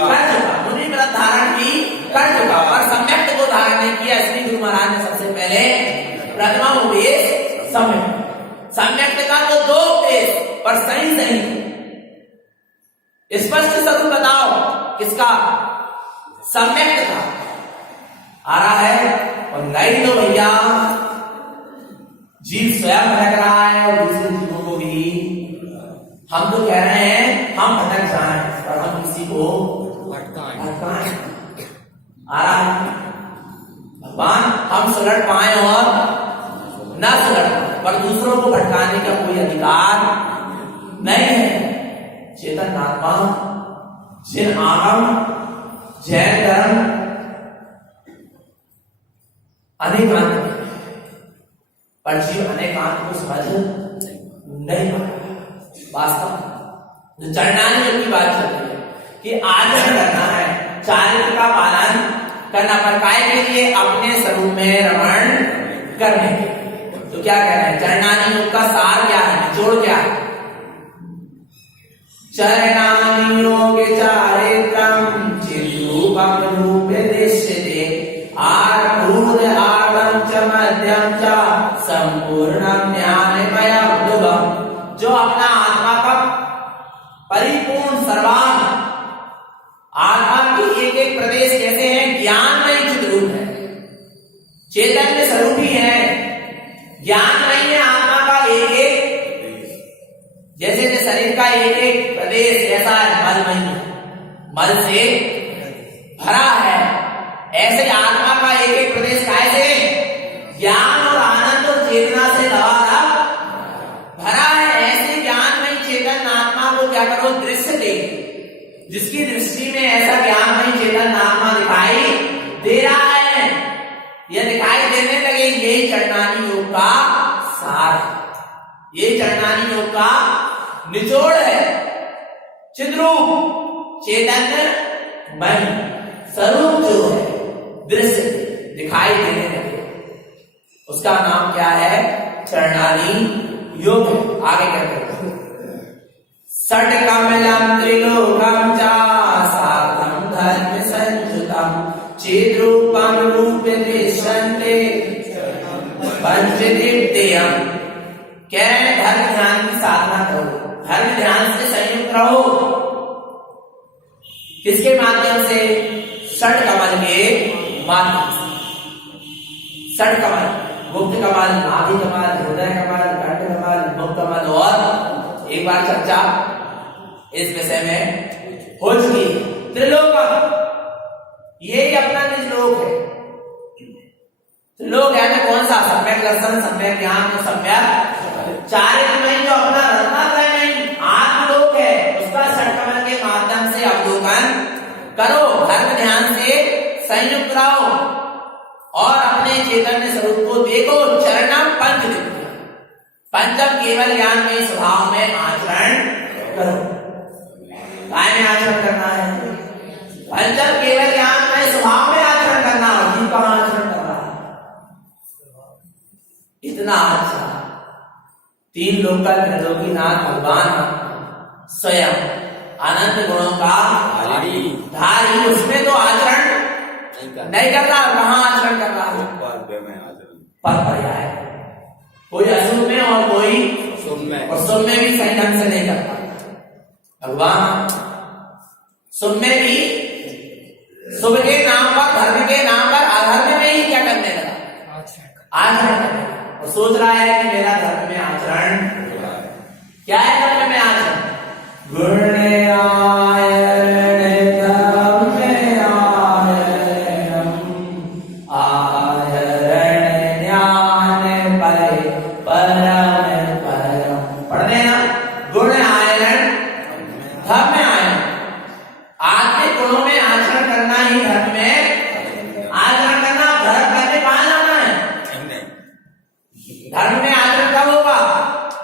मुनि व्रत धारण भी कर चुका, और सम्यक को धारण नहीं किया, इसलिए गुरु महाराज ने सबसे पहले प्रथमा उपदेश सम्यक। सम्यक का तो 2 उपदेश, पर सही स्पष्ट स्वरूप बताओ किसका, सम्यक का। आ रहा है, और नहीं तो भैया जीव स्वयं भटक रहा है और दूसरे जीवों को भी। हम तो कह रहे हैं हम भटक जाएं, पर हम किसी को भटकाएं। आ रहा है भगवान, हम सुलट पाए और न सुलट पाए, पर दूसरों को भटकाने का कोई अधिकार नहीं है। चेतन आत्मा जिन आगम जैन धर्म अनेकांत, पर जीव अनेकांत को समझ नहीं पाता। वास्तव जो चरणानी की बात चल रही है कि आचरण करना है, चारित्र का पालन करना, पर काय के लिए, अपने स्वरूप में रमण करने के। तो क्या कह रहे हैं, चरणानी योग का सार क्या है, निचोड़ क्या है? चरणानी योग चारित्रम चिद्रूपम रूपे दृश्यते, आरूढ़ आगम च मध्यम च संपूर्णम ज्ञानमयम्। जो अपना आत्मा का परिपूर्ण सर्वांग, आत्मा की एक एक प्रदेश कैसे है, ज्ञानमय चिद्रूप है। स्वरूप ही है। ज्ञान नहीं है आत्मा का एक एक, जैसे कि शरीर का एक एक प्रदेश ऐसा मलमय मल से भरा है, ऐसे आत्मा का एक एक प्रदेश कैसे ज्ञान और आनंद और चेतना से लबालब भरा है। ऐसे ज्ञानमय चेतन आत्मा को क्या करो, दृश्य दे, जिसकी दृष्टि में ऐसा ज्ञानमय चेतन आत्मा दिखाई दे रहा है, यह दिखाई देने लगे, यही चरणानी योग का सार है, यही चरणानी योग का निचोड़ है। चिद्रूप चैतन्य मन स्वरूप जो है दृश्य दिखाई देने लगे, उसका नाम क्या है, चरणानी योग। आगे कहते हैं षट कमलम त्रिलोकम च साधम धर्म संयुतम चिद्रूपम रूप दृश्यन्ते पंचदीप्तियम। कह रहे हैं धर्म ध्यान की साधना करो, धर्म ध्यान से संयुक्त रहो। किसके माध्यम से, षट कमल के माध्यम से। षट कमल, गुप्त कमल, नाभि कमल, हृदय कमल, कंठ कमल, मुख कमल, और एक बार चर्चा इस विषय में हो चुकी। त्रिलोकम, यही अपना निज लोक है। त्रिलोक यानी कौन सा, सम्यक दर्शन, सम्यक ज्ञान, सम्यक चारित्र्य जो अपना रत्नात्रय नहीं आत्मलोक है, उसका षट कमल के माध्यम से अवलोकन करो, धर्म ध्यान से संयुक्त रहो और अपने चैतन्य स्वरूप को देखो। चरणम पंच दिव्य, पंचम केवल ज्ञान में स्वभाव में आचरण करो। काय में आचरण करना है, पंचम केवल ज्ञान में स्वभाव में आचरण करना है। जी कहां आचरण करना है, इतना अच्छा तीन लोक का त्रिलोकीनाथ भगवान स्वयं अनंत गुणों का धारी, उसमें तो आचरण नहीं कर रहा। कहां आचरण कर रहा है, पर पर्याय, कोई अशुभ में और कोई शुभ में, और शुभ में भी सही ढंग से नहीं करता भगवान। शुभ में भी शुभ के नाम पर, धर्म के नाम पर अधर्म में ही क्या करने लगा, आचरण करने लगा। और सोच रहा है कि मेरा धर्म में आचरण क्या है, धर्म में आचरण गुण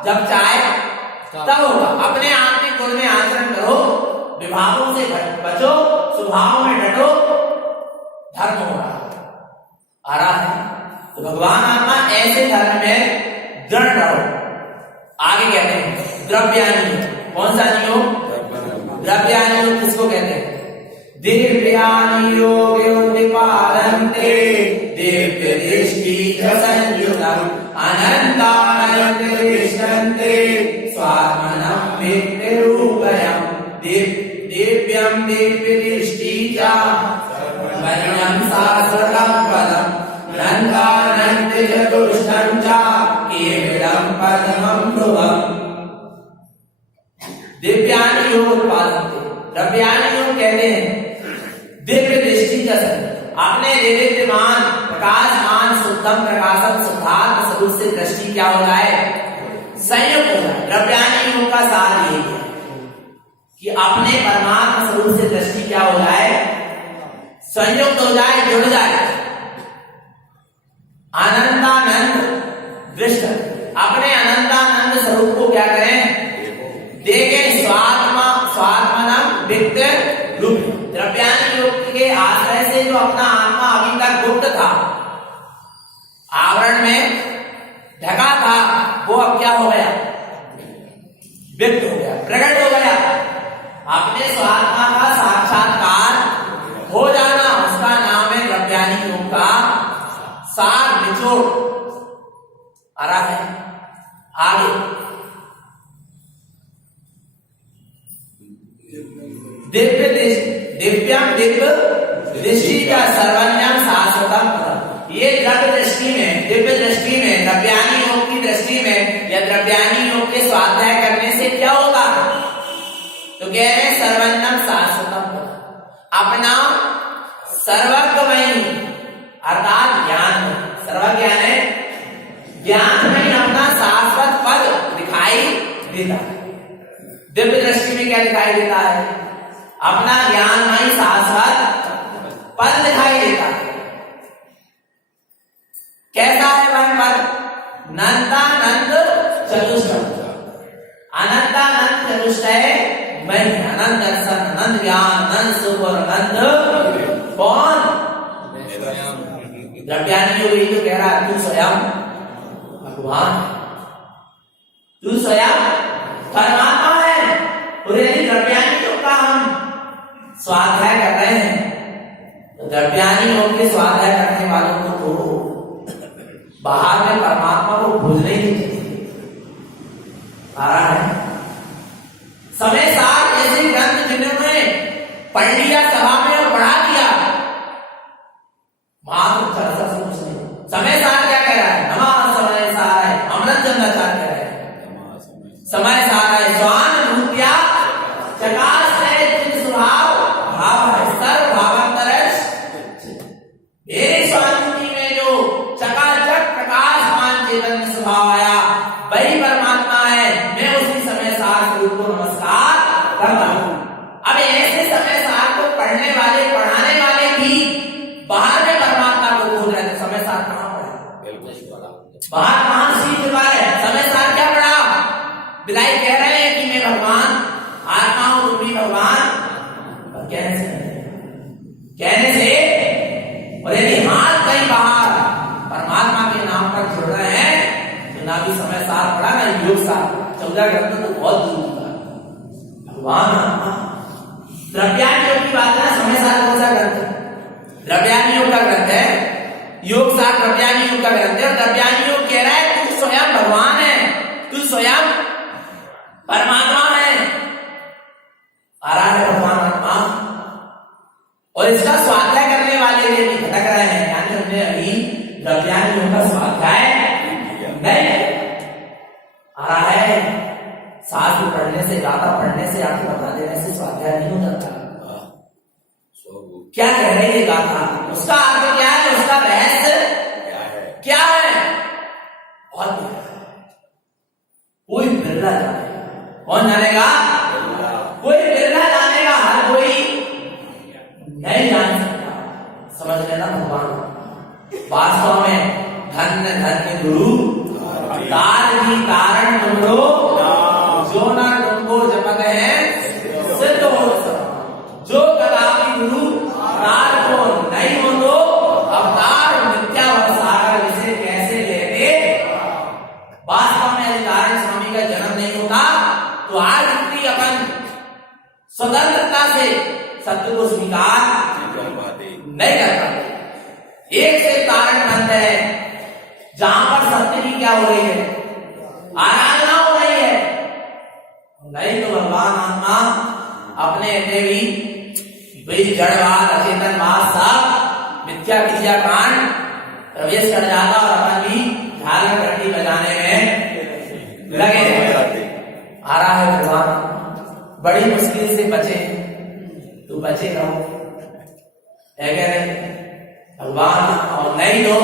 जब चाहे तब होगा। अपने आत्मिक गुण में आचरण करो, विभागों से बचो, स्वभाव में डटो, धर्म हो रहा है। तो भगवान आत्मा ऐसे धर्म में दृढ़ रहो। आगे कहते हैं द्रव्यानि, कौन सा नियोग, द्रव्यानि योग किसको कहते हैं, दिव्यानि योगोदिपादन्ते दिव्य दृष्टि संयुतम अनंतानंद विष्णन्ते स्वात्मनं विरूपयम् दिव्यं दिव्य दृष्टि च वर्णं शास्त्रं पदम् अनंतानंद चतुष्टं च केवलं पदमं ध्रुवम्। दिव्यानि योग उत्पादन्ते, द्रव्यानि योग कहते हैं दिव्य दृष्टि जैसे अपने दिव्यमान प्रकाशमान शुद्धम प्रकाशम शुद्धात्म स्वरूप से दृष्टि क्या हो जाए, संयुक्त हो जाए। द्रव्यानि योग का सार यही है कि अपने परमात्मा स्वरूप से दृष्टि क्या हो जाए, संयुक्त हो जाए, जुड़ जाए। अनंतानंद दृष्टि, अपने अनंतानंद स्वरूप को क्या करें, देखें। स्वात्मनम विक्त रूप, द्रव्यानि योग के आश्रय से जो अपना आत्मा अभी तक गुप्त था, आवरण में ढका था, वो अब क्या हो गया, व्यक्त हो गया, प्रकट हो गया। अपने स्वात्मा का साक्षात्कार हो जाना, उसका नाम है द्रव्यानि योग का सार, निचोड़ आ रहा है। आगे दिव्यम दिव्य दृष्टि का सर्वज्ञम शाश्वतम, ये द्रव्य दृष्टि में, दिव्य दृष्टि में, द्रव्यानी योग की दृष्टि में या द्रव्यानी योग के स्वाध्याय करने से क्या होगा? तो कह रहे सर्वन्नम शाश्वतम, अपना सर्वज्ञमयी अर्थात ज्ञान, सर्व ज्ञान है, ज्ञान में अपना शाश्वत पद दिखाई देता है। दिव्य दृष्टि में क्या दिखाई देता है? अपना ज्ञानमय शाश्वत पद दिखाई देता है। कैसा है वह पद? नंदानंद चतुष्टय, अनंतानंद चतुष्टय मैं, अनंत दर्शन, अनंत ज्ञान, अनंत सुख और अनंत कौन? द्रव्यानी योग जो कह रहा है तू स्वयं भगवान, तू स्वयं परमात्मा है। और यदि द्रव्यानी योग का हम स्वाध्याय कर रहे हैं तो द्रव्यानी योग के स्वाध्याय करने वालों को तो बाहर में परमात्मा को भूलने ही चाहिए। आ रहा है समय सार ऐसे ग्रंथ जिन्होंने पढ़ लिया सभा में और पढ़ा दिया, मात्र चर्चा से कुछ नहीं। समय सार क्या कह रहा है? नमः समय साराय, अमृत जन्माचार्य कह रहे हैं समय साराय स्वान रूपया चकाश है चित स्वभाव भाव है सर्व भावांतरश, मेरे स्वानुभूति में जो चकाचक प्रकाशमान चेतन स्वभाव आया वही परमात्मा है। मैं उसी समय सार स्वरूप को नमस्कार करता हूं। अब ऐसे समय सार को पढ़ने वाले पढ़ाने वाले भी बाहर में परमात्मा को भूल रहे थे। समय सार कहां पढ़ा? बाहर कहां सीख चुका है? समय सार क्या पढ़ा? बिलाई कह रहे हैं कि मैं भगवान आत्मा हूं, रूपी भगवान, और कहने से और यदि हाथ कहीं बाहर परमात्मा के नाम पर जुड़ रहे हैं तो ना भी समय सार पढ़ा ना योग सार, 14 ग्रंथ तो बहुत दूर का भगवान आत्मा। द्रव्यानी योग की बात है, समय सार कौन सा ग्रंथ है? द्रव्यानी योग का ग्रंथ है, योग सार द्रव्यानी योग का ग्रंथ है। और द्रव्यानी योग कह रहा है तू स्वयं भगवान है, तू स्वयं परमात्मा है। आ रहा है भगवान आत्मा, और इसका स्वाध्याय करने वाले ये भी भटक रहे हैं। यानी हमने अभी द्रव्यानी योग का स्वाध्याय नहीं आ रहा है। शास्त्र पढ़ने से, गाथा पढ़ने से, आपको बता देने से स्वाध्याय नहीं हो जाता। क्या कह रही है गाथा, उसका अर्थ क्या है, उसका रहस्य क्या है? और कोई बिरला जानेगा। कौन जानेगा? कोई बिरला जानेगा, हर कोई नहीं जान सकता। समझ लेना भगवान वास्तव में धन्य धन्य गुरु भी कारण तुमरो जो ना तुमको जपत है सिद्ध हो। जो कदापि गुरु तार को नहीं हो तो अवतार मिथ्या सागर इसे कैसे लेते? वास्तव में अधिकारी स्वामी का जन्म नहीं होता तो आज इतनी अपन स्वतंत्रता से सत्य को स्वीकार नहीं कर पाते। एक से कारण बंद है जहां पर सत्य की क्या हो रही है? आराधना हो रही है। नहीं तो भगवान आत्मा अपने भी जड़वाद, अचेतनवाद सब मिथ्या क्रिया कांड प्रवेश कर जाता और अपन भी झालर घंटी बजाने में लगे रहते। आ रहा है भगवान, बड़ी मुश्किल से बचे, तू बचे रहो है क्या नहीं भगवान। और नहीं तो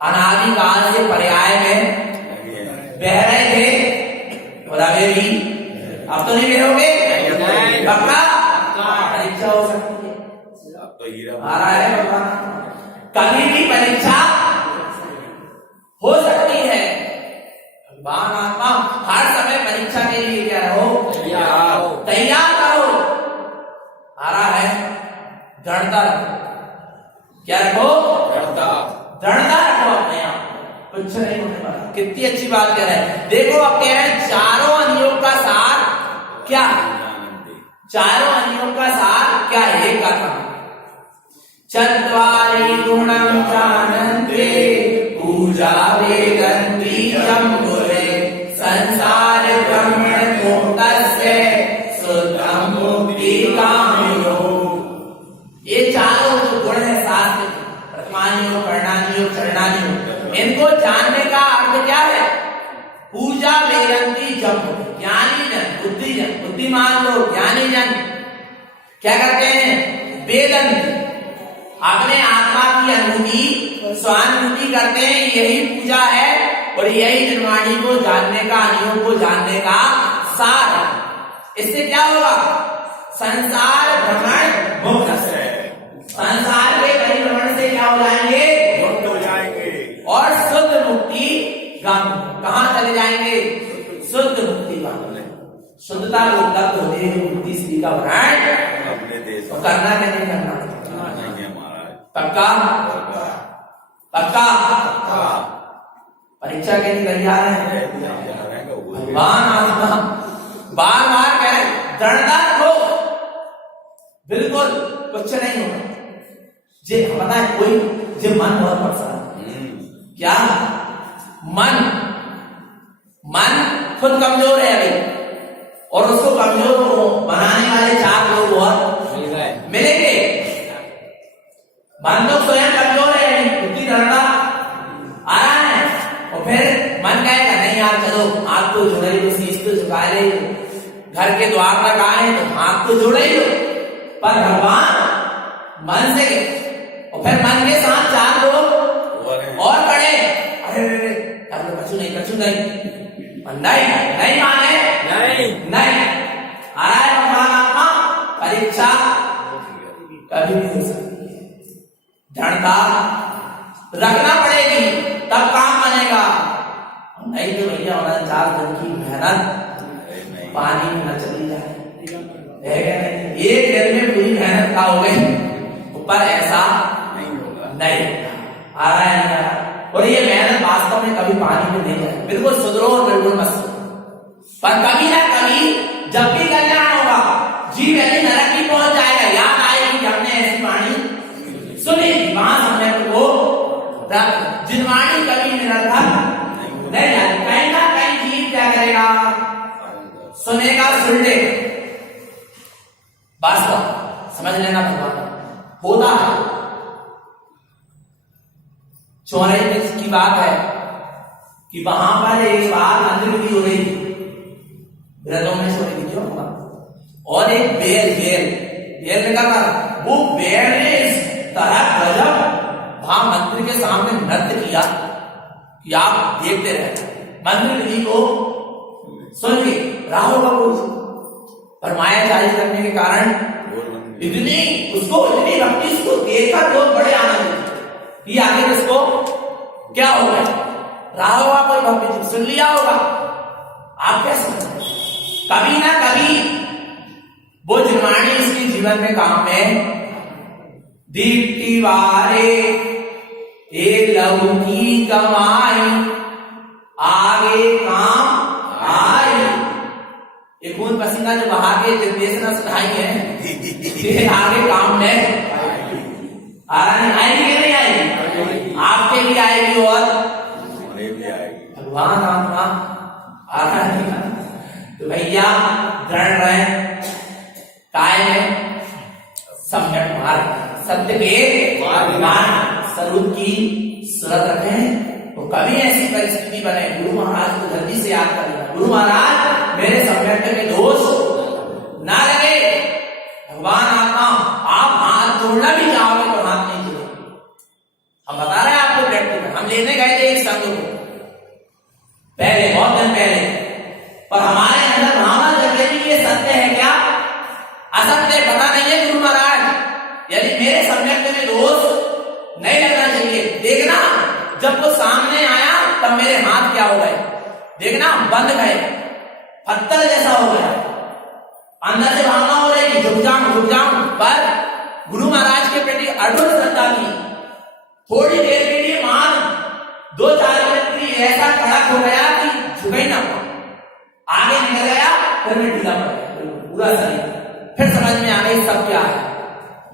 अनादिकाल से पर्याय में बह रहे थे और अभी भी, अब तो नहीं बहोगे पक्का? परीक्षा हो सकती है, अब तो हीरा आ रहा है भगवान। कभी भी परीक्षा हो सकती है। भगवान आत्मा हर समय परीक्षा के लिए क्या रहो? तैयार करो। आ रहा है दृढ़ता रखो। क्या रखो? दृढ़ता रखो अपने आप, कुछ नहीं होने वाला। कितनी अच्छी बात कह रहे हैं। देखो अब कह रहे हैं चारों अनुयोग का सार क्या है? चारों अनुयोग का सार क्या है? एक गाथा चत्वारि गुणं जानन्ते पूजा वेदन्ति जम्बुरे संसार ब्रह्मण मुक्तस्य शुद्धं मुक्तिकामिनो। ये चारों जो गुण है शास्त्र प्रतिमानियों इनको जानने का अर्थ क्या है? पूजा वेदंती जब ज्ञानी जन, बुद्धि जन, बुद्धिमान लोग, ज्ञानी जन क्या करते हैं? वेदंती, अपने आत्मा की अनुभूति, स्वानुभूति करते हैं। यही पूजा है और यही निर्वाणी को जानने का, अनियों को जानने का सार है। इससे क्या होगा? संसार भ्रमण मुक्त है। संसार के परिभ्रमण से क्या हो जाएंगे? मुक्त हो जाएंगे और शुद्ध मुक्ति गाम। कहां चले जाएंगे? शुद्ध मुक्ति गाम। शुद्धता को उपलब्ध होते हुए मुक्ति श्री का भ्रमण अपने देश और करना क्या नहीं करना? पक्का पक्का परीक्षा के लिए तैयार है? भगवान आत्मा बार बार कह रहे दृढ़ता रखो, बिल्कुल कुछ नहीं होगा। जे पता है कोई जे मन बहुत परेशान है, क्या मन खुद कमजोर है अभी, और उसको कमजोर बनाने वाले 4 लोग और मिलेंगे। मन तो स्वयं कमजोर है, बुद्धि दृढ़ता आ रहा है, और फिर मन कहेगा नहीं यार चलो आप तो जुड़े ही, शीश तो झुका ले, घर के द्वार तक आए तो हाथ तो जुड़े ही, पर भगवान मन से, और फिर मन के साथ 4 लोग और खड़े। अरे कछु नहीं माने, नहीं आ रहा है भगवान आत्मा। परीक्षा कभी नहीं हो सकती, दृढ़ता रखना पड़ेगी तब काम बनेगा, नहीं तो भैया 4 दिन की मेहनत पानी में न चली जाए। एक दिन में पूरी मेहनत का हो गई, ऊपर ऐसा नहीं होगा, नहीं आ रहा है। और ये मेहनत वास्तव में कभी पानी में नहीं जाए, बिल्कुल सुधरो और बिल्कुल मत सुधरो। पर कभी ना कभी जब भी कल्याण होगा, जीव यदि नरक भी पहुंच जाएगा, याद आएगी कि हमने ऐसी वाणी सुनी, वहां समय को जिनवाणी कभी निरर्थक नहीं जाती। कहीं ना कहीं जीव क्या करेगा? सुनेगा, सुन ले। वास्तव समझ लेना भगवान होता है। चौराहे की बात है कि वहां पर एक बार मंदिर भी हो रही थी, व्रतों में सो रही थी, क्यों होगा? और एक बेल निकला, वो बेल ने इस तरह गजब वहां मंदिर के सामने नृत्य किया कि आप देखते रहे। मंदिर जी को सुन के राहुल बाबू पर मायाचारी करने के कारण इतनी भक्ति, उसको देखकर लोग बड़े आनंद ये आगे इसको क्या हो गया? रहा होगा कोई भक्ति सुन लिया होगा, आप क्या समझते? कभी ना कभी वो जिनवाणी इसके जीवन में काम में दीप्ति वारे ए लहू की कमाई आगे काम आई। ये खून पसीना जो बहा के निर्देशना सुनाई है, आगे काम में आएगी कि नहीं आएगी? आपके भी आएगी और भगवान आत्मा आ रहा है। तो भैया दृढ़ रहे, कायम सम्यक मार्ग, सत्य के मार्ग स्वरूप की सूरत रखें। तो कभी ऐसी परिस्थिति बने, गुरु महाराज को जल्दी से याद करेगा, गुरु महाराज मेरे सम्यक में दोष ना लगे। भगवान आत्मा आप हाथ जोड़ना भी चाहोगे तो हाथ नहीं जोड़ोगे। हम बता रहे हैं आपको प्रैक्टिकल, हम लेने गए थे एक संघ को पहले, बहुत दिन पहले, पर हमारे अंदर भावना जग रही कि ये सत्य है क्या असत्य पता नहीं है। गुरु महाराज यदि मेरे सम्यक में दोष नहीं लगना चाहिए, देखना जब वो सामने आया तब मेरे हाथ क्या हो गए, देखना बंद गए, पत्थर जैसा हो गया। अंदर से भावना हो रही कि झुक जाऊं, पर गुरु महाराज के प्रति अटूट श्रद्धा की थोड़ी देर के लिए मान 2-4 मिनट के लिए ऐसा कड़क हो गया कि झुक ही ना पाऊं, आगे निकल गया, फिर मैं ढीला पड़ गया पूरा शरीर। फिर समझ में आ गई सब क्या है।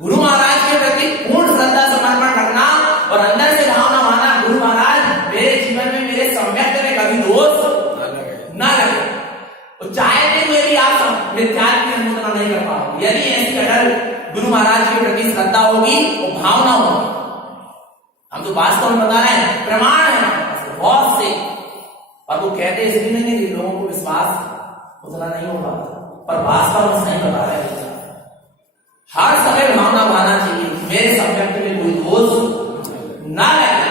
गुरु महाराज के प्रति पूर्ण श्रद्धा समर्पण रखना और अंदर से भावना माना, गुरु महाराज मेरे जीवन में मेरे सम्यक में कभी दोष न लगे। चाहे तो यदि आप मिथ्यात्व की अनुमोदना नहीं कर पाओगे, यदि ऐसी अटल गुरु महाराज के प्रति श्रद्धा होगी, वो भावना होगी। हम हम तो वास्तव में बता रहे हैं, प्रमाण है बहुत से, और वो कहते इसलिए नहीं कि लोगों को विश्वास उतना नहीं होगा, पर वास्तव में सही बता रहे हैं। हर समय भावना बनाना चाहिए मेरे सब्जेक्ट में कोई दोष ना रहे,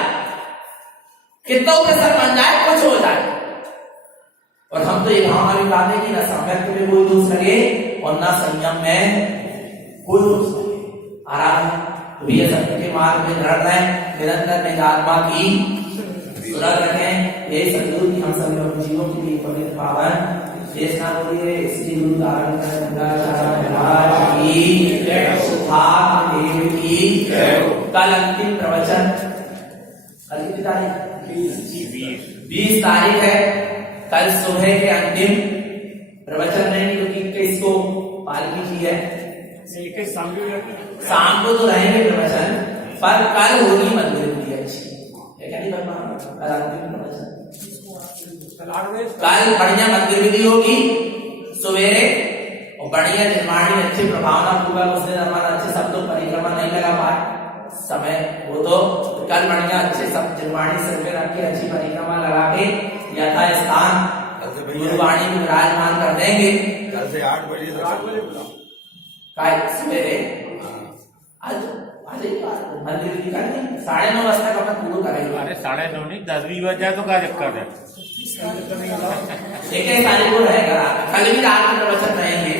कितना प्रेशर बन जाए, कुछ हो जाए, और हम तो ये भावना भी डालते कि ना सब्जेक्ट में कोई दोष लगे और ना संयम में कोई दोष लगे। आराम तो ये सत्य के मार्ग में दृढ़ रहें, निरंतर निज आत्मा की सुरत रखें। यही सदगुरु की हम सभी अपने जीवों के लिए पवित्र पावन शेष ना बोलिए। श्री गुरु धारण की कल अंतिम प्रवचन, कल कितनी तारीख? 20 तारीख है। कल सुबह के अंतिम प्रवचन रहेंगे, क्योंकि इसको पालकी की है, शाम को तो रहेंगे प्रवचन, पर कल होगी मंदिर की अच्छी, कल अंतिम प्रवचन, कल बढ़िया मंदिर विधि होगी सवेरे, और बढ़िया निर्माणी अच्छे प्रभावना पूर्वक, उसने हमारा अच्छे शब्दों परिक्रमा नहीं लगा पाए समय वो, तो कल बढ़िया अच्छे सब निर्माणी सिर पे रख के अच्छी परिक्रमा लगा के यथा स्थान गुरुवाणी में विराजमान कर देंगे। कल से 8 बजे सवेरे आज मंदिर की करनी 9:30 बजे तक अपन पूरा करेंगे। अरे 9:30 नहीं, 10 भी बज जाए तो क्या दिक्कत है? एक तारीख को रहेगा, कल भी रात में प्रवचन रहेंगे।